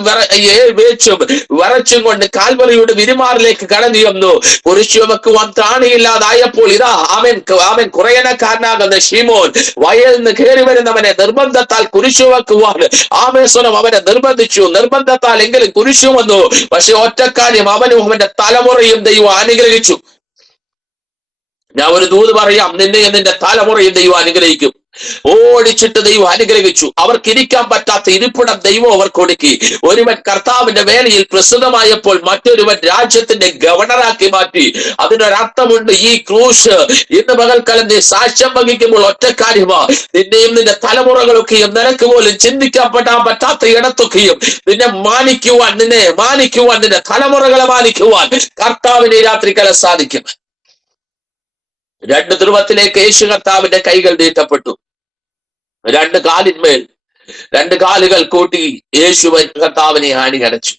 വേച്ചും വിറച്ചും കൊണ്ട് കാൽവറിയുടെ വിരിമാറിലേക്ക് കടന്നു വന്നു. കുരിശ് ചുമക്കുവാൻ ത്രാണിയില്ലാതായപ്പോൾ ഇതാ അവൻ കുറയനക്കാരനാകുന്ന ശീമോൻ വയലിൽ നിന്ന് കയറി വരുന്നവനെ നിർബന്ധത്താൽ കുരിശു വെക്കുവാൻ ആമേശ്വരം അവനെ നിർബന്ധത്താൽ എങ്കിലും കുരിശു വന്നു. പക്ഷെ ഒറ്റക്കാര്യം, അവനും അവന്റെ തലമുറയും ദൈവം അനുഗ്രഹിച്ചു. ഞാൻ ഒരു ദൂത് പറയാം, നിന്റെ തലമുറയും ദൈവം അനുഗ്രഹിക്കും. ഓടിച്ചിട്ട് ദൈവം അനുഗ്രഹിച്ചു. അവർക്ക് ഇരിക്കാൻ പറ്റാത്ത ഇരിപ്പിടം ദൈവം അവർക്ക് കൊടുക്കി. ഒരുവൻ കർത്താവിന്റെ വേലയിൽ പ്രസിദ്ധമായപ്പോൾ മറ്റൊരുവൻ രാജ്യത്തിന്റെ ഗവർണറാക്കി മാറ്റി. അതിനൊരർത്ഥമുണ്ട്. ഈ ക്രൂശ് ഇന്ന് പകൽക്കാലം നീ സാക്ഷ്യം വഹിക്കുമ്പോൾ ഒറ്റക്കാര്യമാ. നിന്നെയും നിന്റെ തലമുറകളൊക്കെയും നിനക്ക് പോലും ചിന്തിക്കാൻ പറ്റാത്ത ഇടത്തൊക്കെയും നിന്നെ മാനിക്കുവാൻ, നിന്റെ തലമുറകളെ മാനിക്കുവാൻ കർത്താവിനെ രാത്രിക്കാലം സാധിക്കും. 2 ധ്രുവത്തിലേക്ക് യേശു കർത്താവിന്റെ കൈകൾ നീട്ടപ്പെട്ടു. 2 കാലിന്മേൽ 2 കാലുകൾ കൂട്ടി യേശു കർത്താവിനെ ആണിയടച്ചു.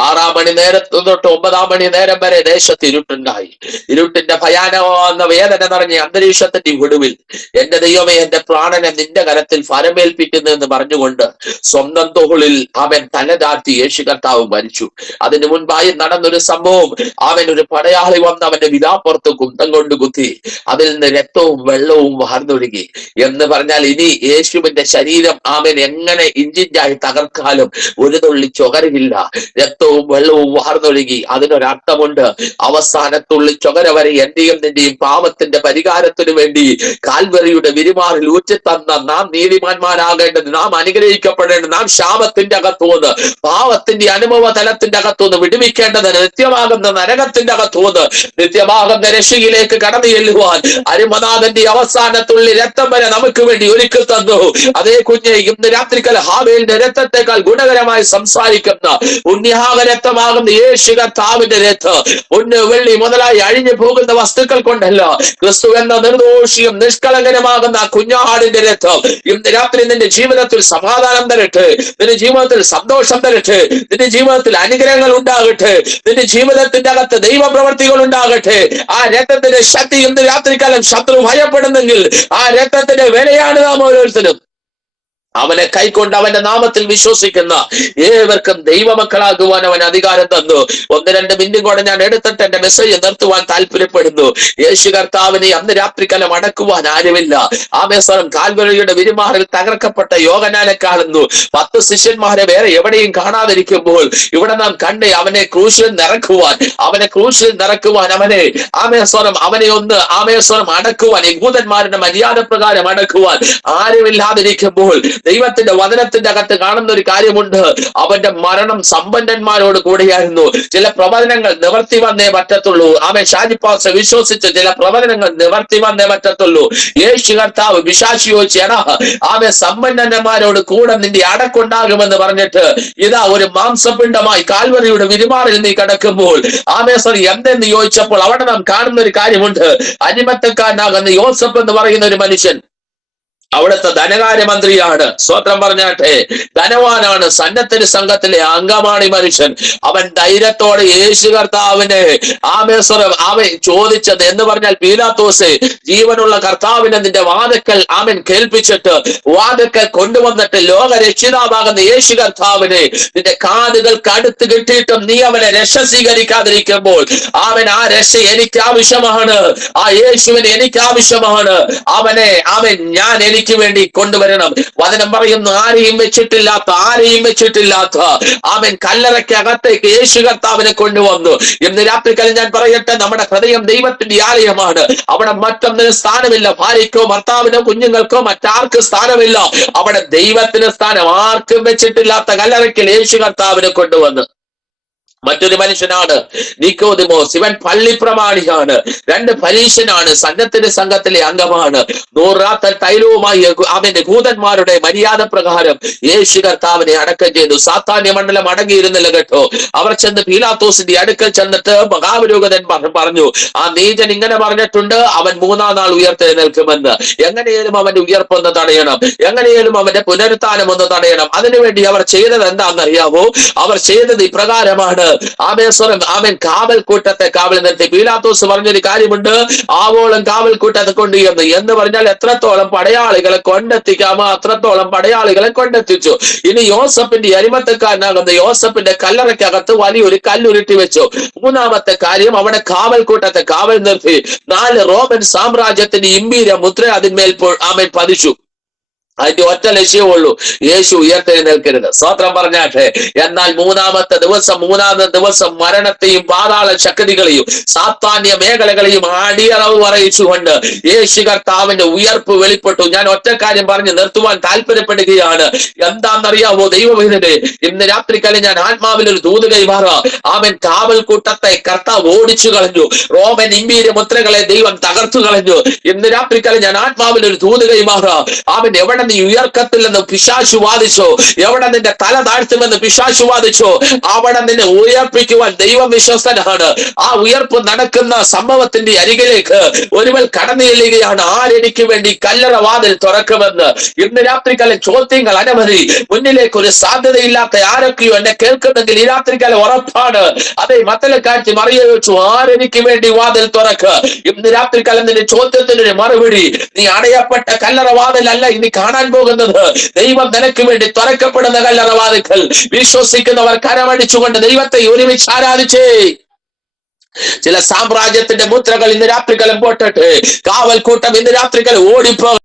6 മണി നേരത്ത് തൊട്ട് 9 മണി നേരം വരെ ദേശത്ത് ഇരുട്ടുണ്ടായി. ഇരുട്ടിന്റെ ഭയാനകമാകുന്ന വേദന നിറഞ്ഞ അന്തരീക്ഷത്തിന്റെ ഒടുവിൽ എന്റെ ദൈവമേ, എന്റെ പ്രാണനെ നിന്റെ കരത്തിൽ ഫലമേൽപ്പിക്കുന്നു എന്ന് പറഞ്ഞുകൊണ്ട് സ്വന്തം തോളിൽ അവൻ തലതാഴ്ത്തി യേശു കർത്താവ് മരിച്ചു. അതിനു മുൻപായി നടന്നൊരു സംഭവം, അവൻ ഒരു പടയാളി വന്ന് അവന്റെ വിലാപ്പുറത്ത് കുന്തം കൊണ്ട് കുത്തി. അതിൽ നിന്ന് രക്തവും വെള്ളവും വാർന്നൊഴുകി. എന്ന് പറഞ്ഞാൽ ഇനി യേശുവിന്റെ ശരീരം അവൻ എങ്ങനെ ഇഞ്ചിഞ്ചായി തകർക്കാലും ഒരു തുള്ളി ചൊകരയില്ല. രക്തവും വെള്ളവും വാർന്നൊഴുകി. അതിനൊരർത്ഥമുണ്ട്. അവസാനത്തുള്ളി ചൊകര വരെ എന്റെയും നിന്റെയും പാപത്തിന്റെ പരിഹാരത്തിനു വേണ്ടി കാൽവറിയുടെ വിരിമാറിൽ ഊറ്റിത്തന്ന നാം നീതിമാന്മാരാകേണ്ടത്, നാം അനുഗ്രഹിക്കപ്പെടേണ്ടത്, നാം ശാപത്തിന്റെ അകത്തുനിന്ന്, പാപത്തിന്റെ അനുഭവ തലത്തിന്റെ അകത്തുനിന്ന് വിടുവിക്കേണ്ടത്, നിത്യമാകുന്ന നരകത്തിന്റെ അകത്തുനിന്ന് നിത്യമാകുന്ന രക്ഷയിലേക്ക് കടന്നു ചെല്ലുവാൻ അരിമനാഥന്റെ അവസാനത്തുള്ളി രക്തം വരെ നമുക്ക് വേണ്ടി ഒരുക്കി തന്നു. അതേ കുഞ്ഞെ, ഇന്ന് രാത്രിക്കൽ ഹാവേലിന്റെ രക്തത്തെക്കാൾ ഗുണകരമായി സംസാരിക്കുന്ന രക്തമാകുന്ന യേശു കർത്താവിന്റെ രക്തം പൊന്ന് വെള്ളി മുതലായി അഴിഞ്ഞു പോകുന്ന വസ്തുക്കൾ കൊണ്ടല്ല, ക്രിസ്തു എന്ന നിർദോഷിയും നിഷ്കളങ്കരമാകുന്ന കുഞ്ഞാടിന്റെ രക്തം ഇന്ന് രാത്രി നിന്റെ ജീവിതത്തിൽ സമാധാനം തരട്ടെ, നിന്റെ ജീവിതത്തിൽ സന്തോഷം തരട്ടെ, നിന്റെ ജീവിതത്തിൽ അനുഗ്രഹങ്ങൾ ഉണ്ടാകട്ടെ, നിന്റെ ജീവിതത്തിന്റെ അകത്ത് ദൈവപ്രവർത്തികൾ ഉണ്ടാകട്ടെ. ആ രക്തത്തിന്റെ ശക്തി ഇന്ന് രാത്രിക്കാലം ശത്രു ഭയപ്പെടുന്നെങ്കിൽ ആ രക്തത്തിന്റെ വിലയാണ് നാം ഓരോരുത്തരും. അവനെ കൈക്കൊണ്ട് അവന്റെ നാമത്തിൽ വിശ്വസിക്കുന്ന ഏവർക്കും ദൈവമക്കളാകുവാൻ അവൻ അധികാരം തന്നു. 1-2 മിനിറ്റ് കൂടെ ഞാൻ എടുത്തിട്ട് എന്റെ മെസ്സേജ് നിർത്തുവാൻ താല്പര്യപ്പെടുന്നു. യേശു കർത്താവിനെ അന്ന് രാത്രിക്കാലം അടക്കുവാൻ ആരുമില്ല. ആമേശ്വരം കാൽവറിയുടെ വിരിമാറിൽ തകർക്കപ്പെട്ട യോഹന്നാനെ കാണുന്നു. 10 ശിഷ്യന്മാരെ വേറെ എവിടെയും കാണാതിരിക്കുമ്പോൾ ഇവിടെ നാം കണ്ടേ അവനെ ക്രൂശിൽ നിറക്കുവാൻ, അവനെ ആമേശ്വരം അടക്കുവാൻ, യഹൂദന്മാരുടെ മര്യാദ പ്രകാരം അടക്കുവാൻ ആരുമില്ലാതിരിക്കുമ്പോൾ ദൈവത്തിന്റെ വചനത്തിന്റെ അകത്ത് കാണുന്ന ഒരു കാര്യമുണ്ട്. അവന്റെ മരണം സമ്പന്നന്മാരോട് കൂടിയായിരുന്നു. ചില പ്രവചനങ്ങൾ നിവർത്തി വന്നേ പറ്റത്തുള്ളൂ. ഷാജി പാസ്റ്റർ വിശ്വസിച്ച് ചില പ്രവചനങ്ങൾ നിവർത്തി വന്നേ പറ്റത്തുള്ളൂ. യേശു കർത്താവ് പിശാചി ചോദിച്ചേടാ സമ്പന്നന്മാരോട് കൂടെ നിന്റെ അടക്കുണ്ടാകുമെന്ന് പറഞ്ഞിട്ട് ഇതാ ഒരു മാംസപിണ്ഡമായി കാൽവറിയുടെ വിരിമാറിൽ നീ കിടക്കുമ്പോൾ എന്തെന്ന് ചോദിച്ചപ്പോൾ അവിടെ നാം കാണുന്ന ഒരു കാര്യമുണ്ട്. അരിമത്തക്കാരനാകുന്ന യോസഫ് എന്ന് പറയുന്ന ഒരു മനുഷ്യൻ അവിടുത്തെ ധനകാര്യമന്ത്രിയാണ്. സ്വത്രം പറഞ്ഞാട്ടെ, ധനവാനാണ്, സന്നദ്ധ സംഘത്തിലെ അംഗമാണ് ഈ മനുഷ്യൻ. അവൻ ധൈര്യത്തോടെ യേശു കർത്താവിനെ അവൻ ചോദിച്ചത് എന്ന് പറഞ്ഞാൽ, പീലാത്തോസ് ജീവനുള്ള കർത്താവിനെ നിന്റെ വാതിക്കൽ അവൻ കേൾപ്പിച്ചിട്ട് വാതിക്കൽ കൊണ്ടുവന്നിട്ട് ലോക രക്ഷിതാവാകുന്ന യേശു കർത്താവിനെ നിന്റെ കാതുകൾക്ക് അടുത്ത് കിട്ടിയിട്ടും നീ അവനെ രക്ഷ സ്വീകരിക്കാതിരിക്കുമ്പോൾ, ആ രക്ഷ എനിക്ക് ആവശ്യമാണ്, ആ യേശുവിനെ എനിക്ക് ആവശ്യമാണ്, അവൻ എനിക്ക് വേണ്ടി കൊണ്ടുവരണം. വചനം പറയുന്നു, ആരെയും വെച്ചിട്ടില്ലാത്ത അവൻ കല്ലറയ്ക്കകത്തേക്ക് യേശു കർത്താവിനെ കൊണ്ടുവന്നു. ഇന്ന് രാത്രിക്കാലം ഞാൻ പറയട്ടെ, നമ്മുടെ ഹൃദയം ദൈവത്തിന്റെ ആലയമാണ്. അവിടെ മറ്റൊന്നിന് സ്ഥാനമില്ല. ഭാര്യയ്ക്കോ ഭർത്താവിനോ കുഞ്ഞുങ്ങൾക്കോ മറ്റാർക്കും സ്ഥാനമില്ല. അവിടെ ദൈവത്തിന് സ്ഥാനം. ആർക്കും വെച്ചിട്ടില്ലാത്ത കല്ലറയ്ക്കൽ യേശു കർത്താവിനെ കൊണ്ടുവന്നു. മറ്റൊരു മനുഷ്യനാണ് നിക്കോദിമോസ്. ഇവൻ പള്ളി പ്രമാണിയാണ്, 2 പരീശനാണ്, സന്നദ്ധ സംഘത്തിലെ അംഗമാണ്. 100 റാത്തൽ തൈലവുമായി അവന്റെ ഭൂതന്മാരുടെ മര്യാദ പ്രകാരം യേശു കർത്താവിനെ അടക്കം ചെയ്തു. സാത്താന്യ മണ്ഡലം അടങ്ങിയിരുന്നില്ല കേട്ടോ. അവർ ചെന്ന് പീലാത്തോസിന്റെ അടുക്കൽ ചെന്നിട്ട് മഹാപുരോഹിതൻ പറഞ്ഞു, ആ നീചൻ ഇങ്ങനെ പറഞ്ഞിട്ടുണ്ട്, അവൻ 3-ാം നാൾ ഉയർത്തെഴുന്നേൽക്കുമെന്ന്. എങ്ങനെയും അവന്റെ ഉയർപ്പൊന്ന് തടയണം, എങ്ങനെയും അവന്റെ പുനരുത്ഥാനം ഒന്ന് തടയണം. അതിനുവേണ്ടി അവർ ചെയ്തത് എന്താണെന്നറിയാമോ? അവർ ചെയ്തത് ഇപ്രകാരമാണ്. അവൻ കാവൽക്കൂട്ടത്തെ കാവൽ നിർത്തി. പീലാത്തോസ് പറഞ്ഞൊരു കാര്യമുണ്ട്, ആവോളം കാവൽക്കൂട്ടത്തെ കൊണ്ടുവന്നു എന്ന് പറഞ്ഞാൽ എത്രത്തോളം പടയാളികളെ കൊണ്ടെത്തിക്കാമോ അത്രത്തോളം പടയാളികളെ കൊണ്ടെത്തിച്ചു. ഇനി യോസഫിന്റെ അരിമത്തക്കാരനാകുന്ന യോസഫിന്റെ കല്ലറയ്ക്കകത്ത് വലിയൊരു കല്ലുരുട്ടി വെച്ചു. 3-ാമത്തെ കാര്യം, അവിടെ കാവൽക്കൂട്ടത്തെ കാവൽ നിർത്തി. 4 റോമൻ സാമ്രാജ്യത്തിന്റെ ഇമ്പീരിയ മുദ്ര അതിന്മേൽ അവൻ പതിച്ചു. അതിന്റെ ഒറ്റ ലക്ഷ്യമുള്ളൂ, യേശു ഉയർത്തെഴുന്നേൽക്കരുത്. സ്വത്രം പറഞ്ഞാട്ടെ. എന്നാൽ 3-ാമത്തെ ദിവസം മരണത്തെയും പാതാള ശക്തികളെയും സാത്താന്യ മേഖലകളെയും അടിയറവ് പറയിച്ചുകൊണ്ട് യേശു കർത്താവിന്റെ ഉയർപ്പ് വെളിപ്പെട്ടു. ഞാൻ ഒറ്റ കാര്യം പറഞ്ഞ് നിർത്തുവാൻ താല്പര്യപ്പെടുകയാണ്. എന്താണെന്നറിയാമോ ദൈവമേ? ഇന്ന് രാത്രിക്കാലം ഞാൻ ആത്മാവിൽ ഒരു ദൂത് കൈമാറാം. അവൻ കാവൽക്കൂട്ടത്തെ കർത്താവ് ഓടിച്ചു കളഞ്ഞു. റോമൻ ഇമ്പീരിയ മുദ്രകളെ ദൈവം തകർത്തു കളഞ്ഞു. ഇന്ന് രാത്രിക്കാലം ഞാൻ ആത്മാവിൽ ഒരു ദൂത് കൈമാറാം. അവൻ എവിടെ നീ ഉയർക്കത്തില്ലെന്ന് പിശാചു വാദിച്ചോ, എവിടെ നിന്റെ തല താഴ്ത്തുമെന്ന് പിശാചു വാദിച്ചോ, അവിടെ നിന്നെ ഉയർപ്പിക്കുവാൻ ദൈവം വിശ്വസ്തനാണ്. ആ ഉയർപ്പ് നടക്കുന്ന സംഭവത്തിന്റെ അരികിലേക്ക് ഒരുവൻ കടന്നു ചെല്ലുകയാണ്. ആരെനിക്ക് വേണ്ടി കല്ലറ വാതിൽ തുറക്കുമെന്ന്. ഇന്ന് രാത്രികാലം ചോദ്യങ്ങൾ അനവധി. മുന്നിലേക്ക് ഒരു സാധ്യതയില്ലാത്ത ആരൊക്കെയോ എന്നെ കേൾക്കുന്നെങ്കിൽ ഈ രാത്രികാലം ഉറപ്പാണ്. അതേ മത്തലക്കാഴ്ച മറിയ വെച്ചു, ആരെനിക്ക് വേണ്ടി വാതിൽ തുറക്ക്. ഇന്ന് രാത്രികാലം നിന്റെ ചോദ്യത്തിനൊരു മറുപടി, നീ അടയപ്പെട്ട കല്ലറ വാതിലല്ല ഇനി കാണാൻ പോകുന്നത്. ദൈവം നിനക്ക് വേണ്ടി തുറക്കപ്പെടുന്ന കല്ലറ വാതിൽക്കൽ വിശ്വസിക്കുന്നവർ കരമടിച്ചുകൊണ്ട് ദൈവത്തെ ഒരുമിച്ച് ആരാധിച്ചേ. ചില സാമ്രാജ്യത്തിന്റെ മുദ്രകൾ ഇന്ന് രാത്രികാലം പോട്ടെ. കാവൽക്കൂട്ടം ഇന്ന് രാത്രികാലം ഓടിപ്പോ